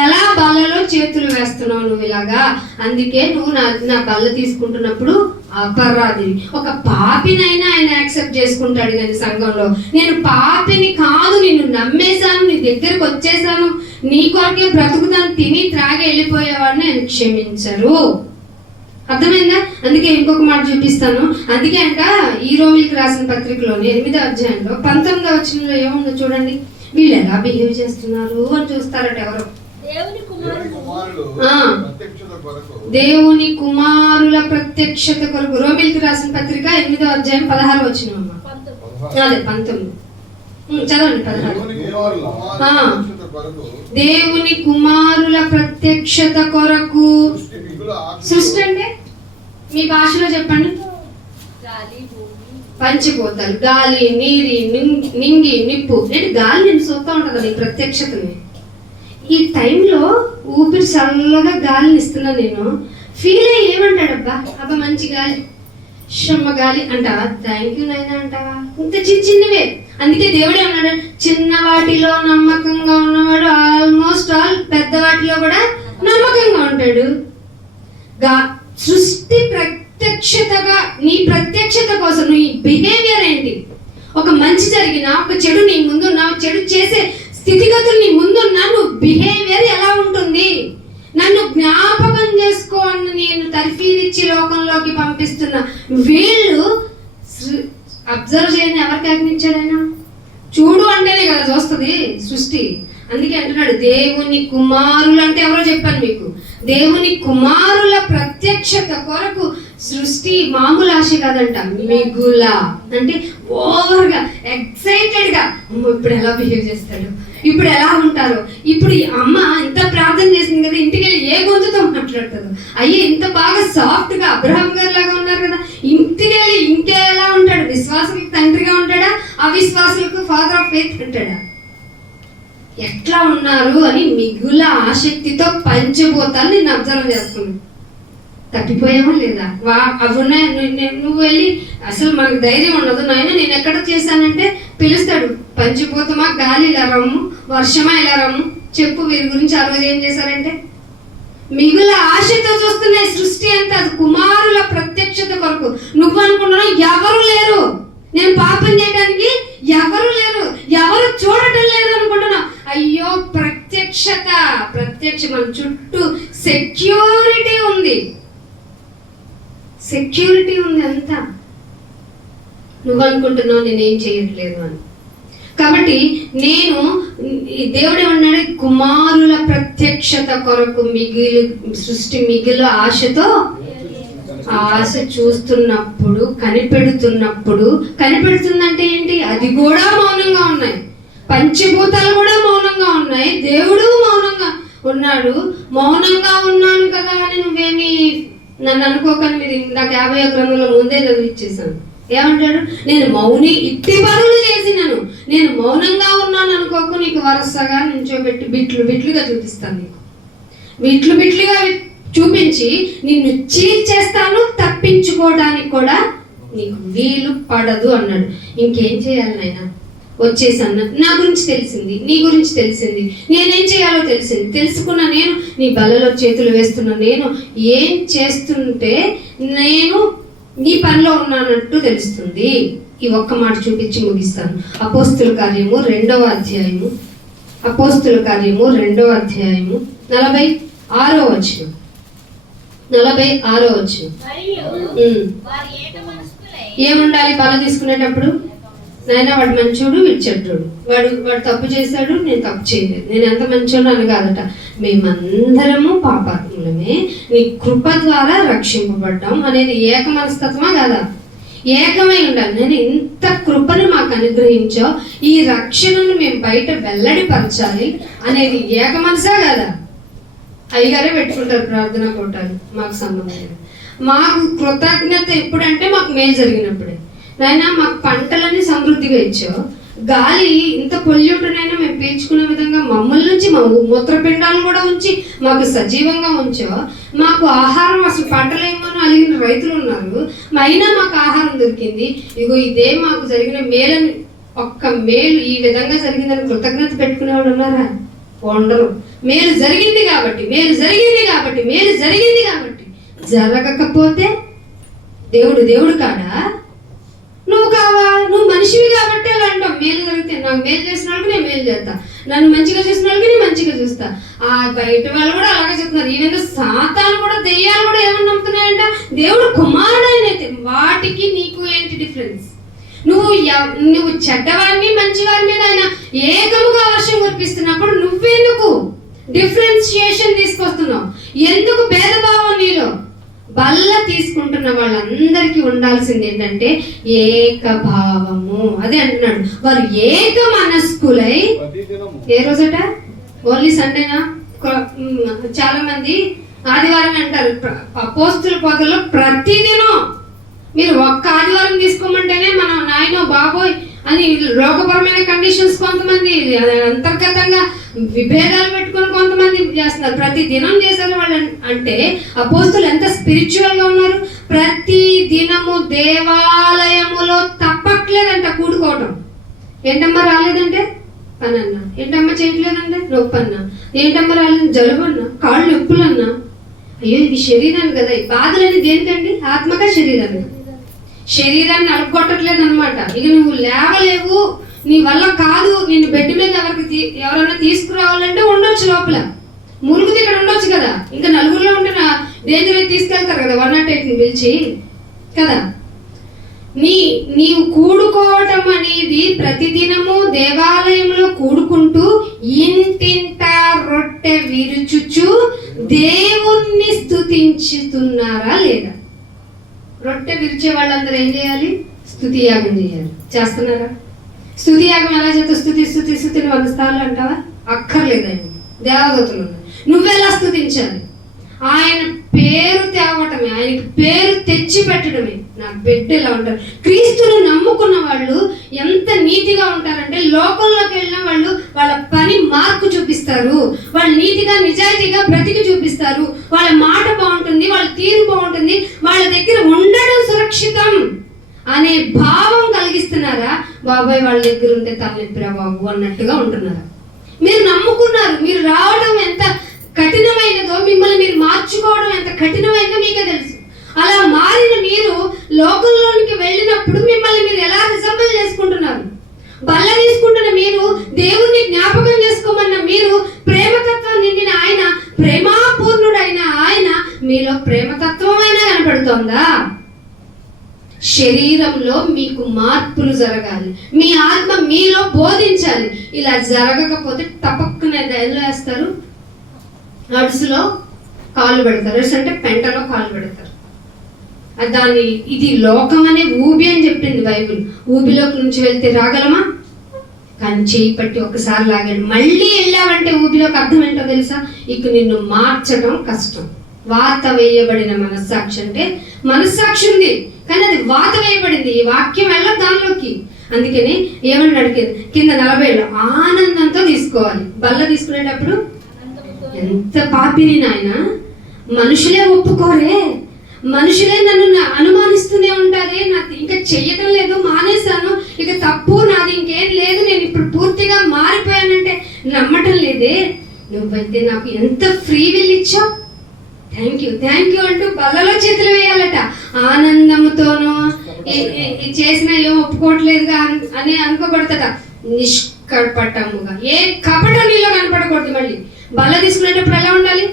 ఎలా బల్లలో చేతులు వేస్తున్నావు నువ్వు ఇలాగా? అందుకే నువ్వు నా బల్ల తీసుకుంటున్నప్పుడు అపరాధిని, ఒక పాపినైనా ఆయన యాక్సెప్ట్ చేసుకుంటాడు. కానీ సంఘంలో నేను పాపిని కాదు, నిన్ను నమ్మేశాను, నీ దగ్గరకు వచ్చేసాను, నీ కొరకే బ్రతుకుతాను, తిని త్రాగి వెళ్ళిపోయేవాడిని ఆయన క్షమించరు. అర్థమైందా? అందుకే ఇంకొక మాట చూపిస్తాను. అందుకే అంట ఈ రోమిలికి రాసిన పత్రికలోని 8వ అధ్యాయంలో 19వ వచనంలో ఏముందో చూడండి. వీళ్ళు ఎలా బిహేవ్ చేస్తున్నారు అని చూస్తారట ఎవరు? దేవుని కుమారుల ప్రత్యక్షత కొరకు. రోమిలికి రాసిన పత్రిక 8వ అధ్యాయం 16వ వచనం. అదే 19 చదవండి. 16. దేవుని కుమారుల ప్రత్యక్షత కొరకు. సృష్టి అంటే మీ భాషలో చెప్పండి. పంచిపోతారు. గాలి, నీరి, నింగి, నిప్పు. ఏంటి? గాలి నేను చూస్తూ ఉంటుంది కదా ఈ ప్రత్యక్షతని. ఈ టైంలో ఊపిరి చల్లగా గాలిని ఇస్తున్నా నేను. ఫీల్ అయ్యి ఏమంటాడబ్బా, అబ్బా మంచి గాలి, షమ్మ గాలి అంటావా? థ్యాంక్ యూ నైనా అంటావా? ఇంత చిన్నవే. అందుకే దేవుడే అన్నాడు, చిన్న వాటిలో నమ్మకంగా ఉన్నవాడు ఆల్మోస్ట్ ఆల్ పెద్ద వాటిలో కూడా నమ్మకంగా ఉంటాడు. సృష్టి ప్రత్యక్షతగా నీ ప్రత్యక్షత కోసం నీ బిహేవియర్ ఏంటి? ఒక మంచి జరిగినా, ఒక చెడు నీ ముందున్నా, చెడు చేసే స్థితిగతులు నీ ముందున్నా, నువ్వు బిహేవియర్ ఎలా ఉంటుంది? నన్ను జ్ఞాపకం చేసుకో అని నేను తర్ఫీదిచ్చి లోకంలోకి పంపిస్తున్నా. వీళ్ళు అబ్జర్వ్ చేయని ఎవరికి ఆజ్ఞించాడు ఆయన? చూడు అంటేనే కదా చూస్తుంది సృష్టి. అందుకే అంటున్నాడు దేవుని కుమారులు అంటే ఎవరో చెప్పాను మీకు. దేవుని కుమారుల ప్రత్యక్షత కొరకు సృష్టి మామూలు ఆశ కాదంట, మిగుల అంటే ఓవర్గా ఎక్సైటెడ్గా ఇప్పుడు ఎలా బిహేవ్ చేస్తాడు, ఇప్పుడు ఎలా ఉంటారు, ఇప్పుడు అమ్మ ఇంత ప్రార్థన చేసింది కదా, ఇంటికి వెళ్ళి ఏ గొంతుతో మాట్లాడతారు, అయ్యే ఇంత బాగా సాఫ్ట్గా అబ్రహాం గారు లాగా ఉన్నారు కదా, ఇంటికి వెళ్ళి ఇంకెలా ఉంటాడు? విశ్వాసులకు తండ్రిగా ఉంటాడా, అవిశ్వాసులకు ఫాదర్ ఆఫ్ ఫెయిత్ అంటాడా? ఎట్లా ఉన్నారు అని మిగుల ఆసక్తితో పంచభూతాలు నేను అబ్జర్వ్ చేస్తున్నాను. తప్పిపోయామా లేదా? అవి ఉన్నాయి. నువ్వు వెళ్ళి అసలు మనకు ధైర్యం ఉండదు. నాయన నేను ఎక్కడ చేశానంటే పిలుస్తాడు, పంచిపోతామా, గాలి ఇలా రమ్ము, వర్షమా ఇలా రమ్ము, చెప్పు వీరి గురించి ఆ రోజు ఏం చేశారంటే. మిగుల ఆశతో చూస్తున్నాయి సృష్టి అంతా. అది కుమారుల ప్రత్యక్షత కొరకు. నువ్వు అనుకుంటున్నావు ఎవరు లేరు, నేను పాపం చేయడానికి ఎవరు లేరు, ఎవరు చూడటం లేదు అనుకుంటున్నావు. అయ్యో ప్రత్యక్షత, మన చుట్టూ సెక్యూరిటీ ఉంది, సెక్యూరిటీ ఉంది అంతా. నువ్వు అనుకుంటున్నావు నేనేం చేయట్లేదు అని. కాబట్టి నేను దేవుడు ఏమన్నాడు, కుమారుల ప్రత్యక్షత కొరకు సృష్టి మిగిలిన ఆశతో, ఆశ చూస్తున్నప్పుడు, కనిపెడుతుందంటే ఏంటి? అది కూడా మౌనంగా ఉన్నాయి, పంచభూతాలు కూడా మౌనంగా ఉన్నాయి, దేవుడు మౌనంగా ఉన్నాడు. మౌనంగా ఉన్నాను కదా అని నువ్వేమి నన్ను అనుకోకని. మీరు నాకు 50వ గ్రంథంలో ముందే చదివిచ్చేసాను. ఏమంటాడు? నేను మౌని ఇట్టి పనులు చేసినాను, నేను మౌనంగా ఉన్నాను అనుకోకు. నీకు వరుసగా నుంచోబెట్టి బిట్లుగా చూపిస్తాను, నీకు బిట్లుగా చూపించి నిన్ను చీల్చేస్తాను, తప్పించుకోవడానికి కూడా నీకు వీలు పడదు అన్నాడు. ఇంకేం చేయాలి నాయన? వచ్చేసాను, నా గురించి తెలిసింది, నీ గురించి తెలిసింది, నేనేం చేయాలో తెలిసింది, తెలుసుకున్న నేను నీ బల్లలో చేతులు వేస్తున్నా, నేను ఏం చేస్తుంటే నేను నీ పనిలో ఉన్నానంటూ తెలుస్తుంది. ఈ ఒక్క మాట చూపించి ముగిస్తాను. అపోస్తుల కార్యము 2వ అధ్యాయము, అపోస్తుల కార్యము 2వ అధ్యాయము 46వ వచనం, 46వ వచనం. ఏముండాలి బల తీసుకునేటప్పుడు? నాయన వాడు మంచోడు, వీడు చెడ్డోడు, వాడు తప్పు చేశాడు, నేను తప్పు చేయలేదు, నేను ఎంత మంచోడు అని కాదట, మేమందరము పాపాత్ములమే, నీ కృప ద్వారా రక్షింపబడ్డాం అనేది ఏక మనస్తత్వమా కాదా? ఏకమై ఉండాలి. నేను ఇంత కృపను మాకు అనుగ్రహించావు, ఈ రక్షణను మేము బయట వెల్లడిపరచాలి అనేది ఏక మనసా కాదా? అయ్యగారే పెట్టుకుంటారు ప్రార్థన కోటాలు, మాకు సంబంధం లేదు. మాకు కృతజ్ఞత ఎప్పుడంటే మాకు మేలు జరిగినప్పుడే. నాయన మాకు పంటలన్నీ సమృద్ధిగా ఇచ్చావు, గాలి ఇంత పొల్యూటనైనా మేము పీల్చుకునే విధంగా మమ్మల్ని నుంచి మా మూత్రపిండాలు కూడా ఉంచి మాకు సజీవంగా ఉంచావు. మాకు ఆహారం, అసలు పంటలేమో అలిగిన రైతులు ఉన్నారు, అయినా మాకు ఆహారం దొరికింది. ఇగో ఇదే మాకు జరిగిన మేలని, ఒక్క మేలు ఈ విధంగా జరిగిందని కృతజ్ఞత పెట్టుకునేవాడు ఉన్నారా? ఉండరు. మేలు జరిగింది కాబట్టి, మేలు జరిగింది కాబట్టి, మేలు జరిగింది కాబట్టి. జరగకపోతే దేవుడు కాడా? నువ్వు కావా? నువ్వు మనిషివి కాబట్టి అలా అంటావు. మేలు జరిగితే నాకు మేలు చేసిన వాళ్ళకి నేను మేలు చేస్తా, నన్ను మంచిగా చేసిన వాళ్ళకి నేను మంచిగా చూస్తా. ఆ బయట వాళ్ళు కూడా అలాగే చెప్తున్నారు. ఈవెన్ సాతాను కూడా, దెయ్యాలు కూడా ఏమని నమ్ముతున్నాయంట? దేవుడు కుమారుడైనైతే. వాటికి నీకు ఏంటి డిఫరెన్స్? నువ్వు చెడ్డవారిని మంచివారి మీద ఆయన ఏకముగా వర్షం కురిపిస్తున్నప్పుడు నువ్వెందుకు డిఫరెన్షియేషన్ తీసుకొస్తున్నావు? ఎందుకు భేదభావం నీలో? బల్ల తీసుకుంటున్న వాళ్ళందరికీ ఉండాల్సింది ఏంటంటే ఏకభావము. అదే అంటున్నాడు, వారు ఏక మనస్కులై. ఏ రోజట? ఓన్లీ సండేనా? చాలా మంది ఆదివారం అంటారు. అపోస్తుల బోధలో ప్రతిదినం మీరు ఒక్క ఆదివారం తీసుకోమంటేనే మనం నాయనో బాబోయ్ అని రోగపరమైన కండిషన్స్ కొంతమంది, అంతర్గతంగా విభేదాలు పెట్టుకొని కొంతమంది చేస్తున్నారు. ప్రతి దినం చేశారు వాళ్ళు. అంటే అపోస్తులు ఎంత స్పిరిచువల్ గా ఉన్నారు. ప్రతి దినము దేవాలయములో తప్పట్లేదంట కూడుకోవటం. ఏంటమ్మా రాలేదంటే పనన్నా, ఏంటమ్మా చేయట్లేదంటే నొప్పన్నా, ఏంటమ్మా రాలేదు జలుబన్నా, కాళ్ళు నొప్పులన్నా. అయ్యో ఇది శరీరాన్ని కదా. బాధలని దేనికండి? ఆత్మగా శరీరాన్ని. శరీరాన్ని అడుక్కొట్టట్లేదు అనమాట. ఇక నువ్వు లేవలేవు, నీ వల్ల కాదు, నిన్ను బెడ్ మీద ఎవరైనా తీసుకురావాలంటే ఉండొచ్చు, లోపల మురుగుది ఇక్కడ ఉండొచ్చు కదా. ఇంకా నలుగురిలో ఉంటే డేంజర్ తీసుకెళ్తారు కదా 108ని పిలిచి కదా. నీవు కూడుకోవటం అనేది ప్రతిదినము దేవాలయంలో కూడుకుంటూ ఇంటింటా రొట్టె విరుచుచు దేవుణ్ణి స్తుతించుతున్నారా లేదా? రొట్టె విరిచే వాళ్ళందరూ ఏం చేయాలి? స్తుతి యాగం చేయాలి. చేస్తున్నారా? స్తుతి యాగం ఎలా చేస్తే స్తుతిని 100 సార్లు అంటావా? అక్కర్లేదండి. దేవదూతలు ఉన్నారు. నువ్వెలా స్తుతించాలి? ఆయన పేరు తేవటమే, ఆయనకి పేరు తెచ్చి పెట్టడమే. నా బిడ్డ ఎలా ఉంటారు? క్రీస్తును నమ్ముకున్న వాళ్ళు ఎంత నీతిగా ఉంటారంటే లోకంలోకి వెళ్ళిన వాళ్ళు వాళ్ళ పని మార్కు చూపిస్తారు. వాళ్ళు నీతిగా నిజాయితీగా బ్రతికి చూపిస్తారు. వాళ్ళ మాట బాగుంటుంది, వాళ్ళ తీరు బాగుంటుంది, వాళ్ళ దగ్గర ఉండడం సురక్షితం అనే భావం కలిగిస్తున్నారా? బాబాయ్ వాళ్ళ దగ్గర ఉంటే తలెప్పిరా బాబు అన్నట్టుగా ఉంటున్నారా? మీరు నమ్ముకున్నారు. మీరు రావడం ఎంత కఠినమైనదో, మిమ్మల్ని మీరు మార్చుకోవడం ఎంత కఠినమైనదో మీకే తెలుసు. అలా మారిన మీరు లోకంలోనికి వెళ్ళినప్పుడు మిమ్మల్ని మీరు ఎలా రిజర్వ్ చేసుకుంటున్నారు? బల్ల తీసుకుంటున్న మీరు, దేవుణ్ణి జ్ఞాపకం చేసుకోమన్న మీరు, ప్రేమతత్వం నిండిన ఆయన, ప్రేమాపూర్ణుడైన ఆయన మీలో ప్రేమతత్వమైనా కనపడుతోందా? శరీరంలో మీకు మార్పులు జరగాలి. మీ ఆత్మ మీలో బోధించాలి. ఇలా జరగకపోతే తపక్కున ఎలా వేస్తారు? అడుసులో కాళ్ళు పెడతారు. అడుసు అంటే పెంటలో కాళ్ళు పెడతారు. దాన్ని ఇది లోకం అనే ఊబి అని చెప్పింది బైబిల్. ఊబిలోకి నుంచి వెళ్తే రాగలమా? కానీ చేయి పట్టి ఒకసారి లాగాడు. మళ్ళీ వెళ్ళావంటే ఊబిలోకి అర్థం ఏంటో తెలుసా? ఇక నిన్ను మార్చడం కష్టం. వాత వేయబడిన మనస్సాక్షి అంటే మనస్సాక్షి ఉంది, కానీ అది వాత వేయబడింది. ఈ వాక్యం వెళ్ళదు దానిలోకి. అందుకని ఏమన్నాడు కింద 40లో ఆనందంతో తీసుకోవాలి. బల్ల తీసుకునేటప్పుడు ఎంత పాపిని నాయన, మనుషులే ఒప్పుకోరే, మనుషులే నన్ను అనుమానిస్తూనే ఉంటారే, నాకు ఇంకా చెయ్యటం లేదు, మానేశాను, ఇక తప్పు నాది ఇంకేం లేదు, నేను ఇప్పుడు పూర్తిగా మారిపోయానంటే నమ్మటం లేదే. నువ్వైతే నాకు ఎంత ఫ్రీ విల్ ఇచ్చావు, థ్యాంక్ యూ అంటూ బల్లలో చేతులు వేయాలట. ఆనందముతోనూ చేసిన ఏం ఒప్పుకోవట్లేదుగా అని అనుకోకూడదట. నిష్కపటముగా, ఏ కపటం నీలో కనపడకూడదు. మళ్ళీ బల్ల తీసుకునేటప్పుడు ఎలా ఉండాలి?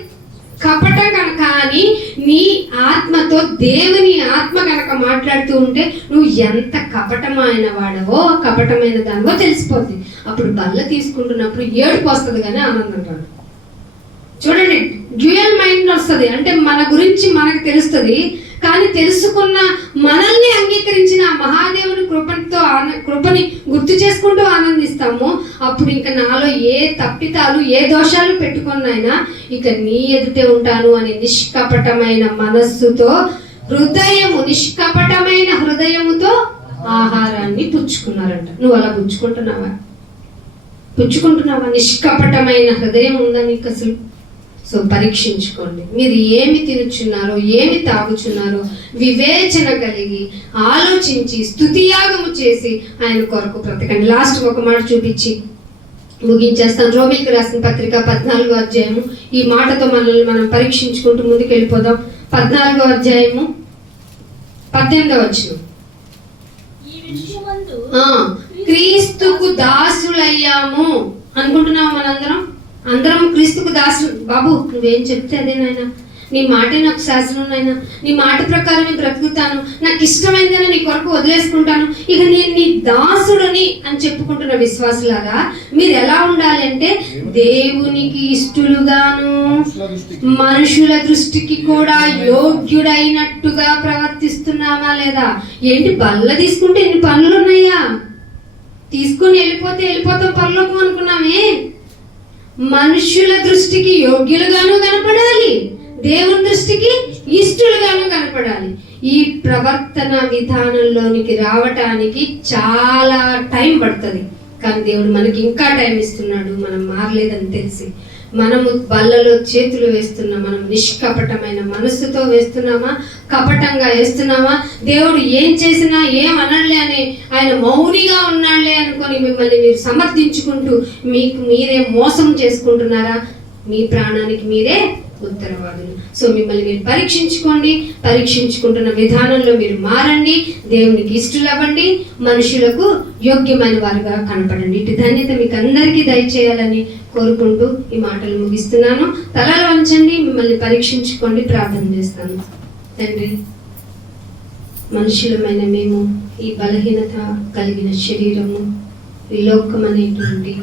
కపటం కనుక. కానీ నీ ఆత్మతో దేవుని ఆత్మ కనుక మాట్లాడుతూ ఉంటే నువ్వు ఎంత కపటమైన వాడవో కపటమైన దానివో తెలిసిపోద్ది. అప్పుడు బల్ల తీసుకుంటున్నప్పుడు ఏడుపు వస్తుంది కానీ ఆనందం రాదు. చూడండి, డ్యూయల్ మైండ్ వస్తుంది. అంటే మన గురించి మనకు తెలుస్తుంది, కానీ తెలుసుకున్న మనల్ని అంగీకరించిన మహాదేవుని కృపని గుర్తు చేసుకుంటూ ఆనందిస్తాము. అప్పుడు ఇంకా నాలో ఏ తప్పితాలు ఏ దోషాలు పెట్టుకున్నాయినా ఇక నీ ఎదుటే ఉంటాను అనే నిష్కపటమైన మనస్సుతో నిష్కపటమైన హృదయముతో ఆహారాన్ని పుచ్చుకున్నారంట. నువ్వు అలా పుచ్చుకుంటున్నావా? నిష్కపటమైన హృదయం ఉందా నీకు అసలు? సో పరీక్షించుకోండి. మీరు ఏమి తినుచున్నారో, ఏమి తాగుచున్నారో వివేచన కలిగి ఆలోచించి స్తుతియాగము చేసి ఆయన కొరకు బ్రతకండి. లాస్ట్ ఒక మాట చూపించి ముగించేస్తాను. రోమిలికి రాసిన పత్రిక 14వ అధ్యాయము. ఈ మాటతో మనల్ని మనం పరీక్షించుకుంటూ ముందుకు వెళ్ళిపోదాం. 14వ అధ్యాయము 18వ వచనం. క్రీస్తుకు దాసులయ్యాము అనుకుంటున్నాము. అందరం క్రీస్తుకు దాసులు. బాబు నువ్వేం చెప్తే అదే నాయన, నీ మాటే నాకు శాసనం నాయన, నీ మాట ప్రకారమే బ్రతుకుతాను, నాకు ఇష్టమైందని నీ కొరకు వదిలేసుకుంటాను, ఇక నేను నీ దాసుడిని అని చెప్పుకుంటున్న విశ్వాసులారా మీరు ఎలా ఉండాలి అంటే దేవునికి ఇష్టలుగాను మనుషుల దృష్టికి కూడా యోగ్యుడైనట్టుగా ప్రవర్తిస్తున్నామా లేదా? ఏంటి బల్ల తీసుకుంటే ఎన్ని పనులు ఉన్నాయా? తీసుకుని వెళ్ళిపోతాం పరలోకం అనుకున్నామే. మనుషుల దృష్టికి యోగ్యులుగాను కనపడాలి, దేవుని దృష్టికి ఇష్టలుగాను కనపడాలి. ఈ ప్రవర్తన విధానంలోనికి రావటానికి చాలా టైం పడుతుంది, కానీ దేవుడు మనకి ఇంకా టైం ఇస్తున్నాడు. మనం మారలేదని తెలిసి మనము బల్లలో చేతులు వేస్తున్నాం. మనం నిష్కపటమైన మనస్సుతో వేస్తున్నామా, కపటంగా వేస్తున్నామా? దేవుడు ఏం చేసినా ఏం అనలే అని ఆయన మౌనిగా ఉన్నాళ్లే అనుకొని మిమ్మల్ని మీరు సమర్థించుకుంటూ మీకు మీరే మోసం చేసుకుంటున్నారా? మీ ప్రాణానికి మీరే ఉత్తరవాదులు. సో మిమ్మల్ని మీరు పరీక్షించుకుంటున్న విధానంలో మీరు మారండి, దేవునికి ఇష్టలవ్వండి, మనుషులకు యోగ్యమైన వారుగా కనపడండి. ఇటు ధన్యత మీకు అందరికీ దయచేయాలని కోరుకుంటూ ఈ మాటలు ముగిస్తున్నాను. తలలు వంచండి, మిమ్మల్ని పరీక్షించుకోండి. ప్రార్థన చేస్తాను. తండ్రి, మనుషులమైన మేము ఈ బలహీనత కలిగిన శరీరము, ఈ లోకం అనేటువంటి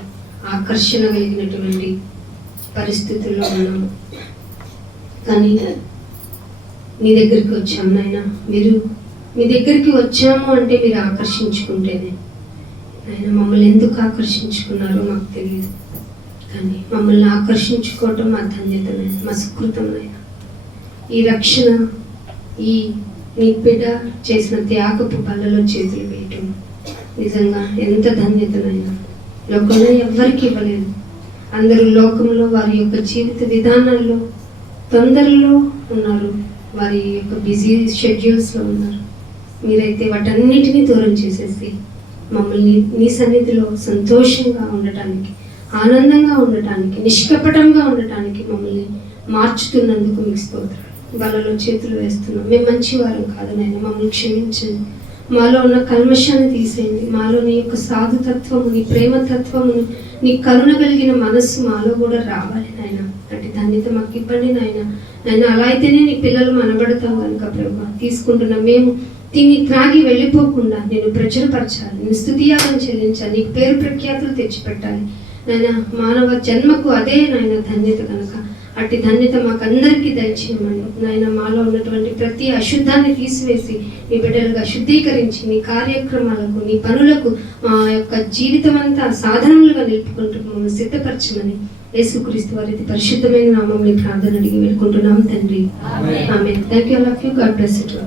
ఆకర్షణ కలిగినటువంటి పరిస్థితుల్లో ఉన్నాము. కానీ మీ దగ్గరికి వచ్చాము నాయన. మీ దగ్గరికి వచ్చాము అంటే మీరు ఆకర్షించుకుంటేనే. ఆయన మమ్మల్ని ఎందుకు ఆకర్షించుకున్నారో మాకు తెలియదు, కానీ మమ్మల్ని ఆకర్షించుకోవటం మా ధన్యత, మా సుకృతం. ఈ రక్షణ, ఈ నీ బిడ్డ చేసిన త్యాగపు బల్లలో చేతులు వేయటం నిజంగా ఎంత ధన్యతనైనా లోకంలో ఎవ్వరికి ఇవ్వలేదు. అందరూ లోకంలో వారి యొక్క జీవిత విధానాల్లో తొందరలో ఉన్నారు, వారి యొక్క బిజీ షెడ్యూల్స్లో ఉన్నారు. మీరైతే వాటన్నిటినీ దూరం చేసేసి మమ్మల్ని నీ సన్నిధిలో సంతోషంగా ఉండటానికి, ఆనందంగా ఉండటానికి, నిష్కపటంగా ఉండటానికి మమ్మల్ని మార్చుతున్నందుకు మీకు స్తోత్రాలు. బలలో చేతులు వేస్తున్నాం. మేము మంచివారం కాదు నాయన, మమ్మల్ని క్షమించండి. మాలో ఉన్న కల్మషాన్ని తీసేయండి. మాలో నీ యొక్క సాధుతత్వము, నీ ప్రేమతత్వమును, నీ కరుణ కలిగిన మనస్సు మాలో కూడా రావాలి నాయన. అంటే ధన్యత మాకు ఇవ్వండి నాయన. అలా అయితేనే నీ పిల్లలు మనబడతాం కనుక ప్రభు, తీసుకుంటున్నాం. మేము తిని త్రాగి వెళ్ళిపోకుండా నేను ప్రచురపరచాలి, నేను స్తుతియాగం చెల్లించాలి, నీకు పేరు ప్రఖ్యాతులు తెచ్చిపెట్టాలి నాయన. మానవ జన్మకు అదే నాయన ధన్యత కనుక అట్టి ధన్యత మాకు అందరికీ దయచేయమని నాయన. మాలో ఉన్నటువంటి ప్రతి అశుద్ధాన్ని తీసివేసి నీ బిడ్డలుగా శుద్ధీకరించి నీ కార్యక్రమాలకు, నీ పనులకు మా యొక్క జీవితం అంతా సాధనలుగా నిలుపుకుంటూ మమ్మల్ని సిద్ధపరచమని యేసుక్రీస్తు వారి పరిశుద్ధమైన నామములో ప్రార్థన అడిగి వేడుకుంటున్నాం తండ్రి. Amen. Thank you all of you. God bless you.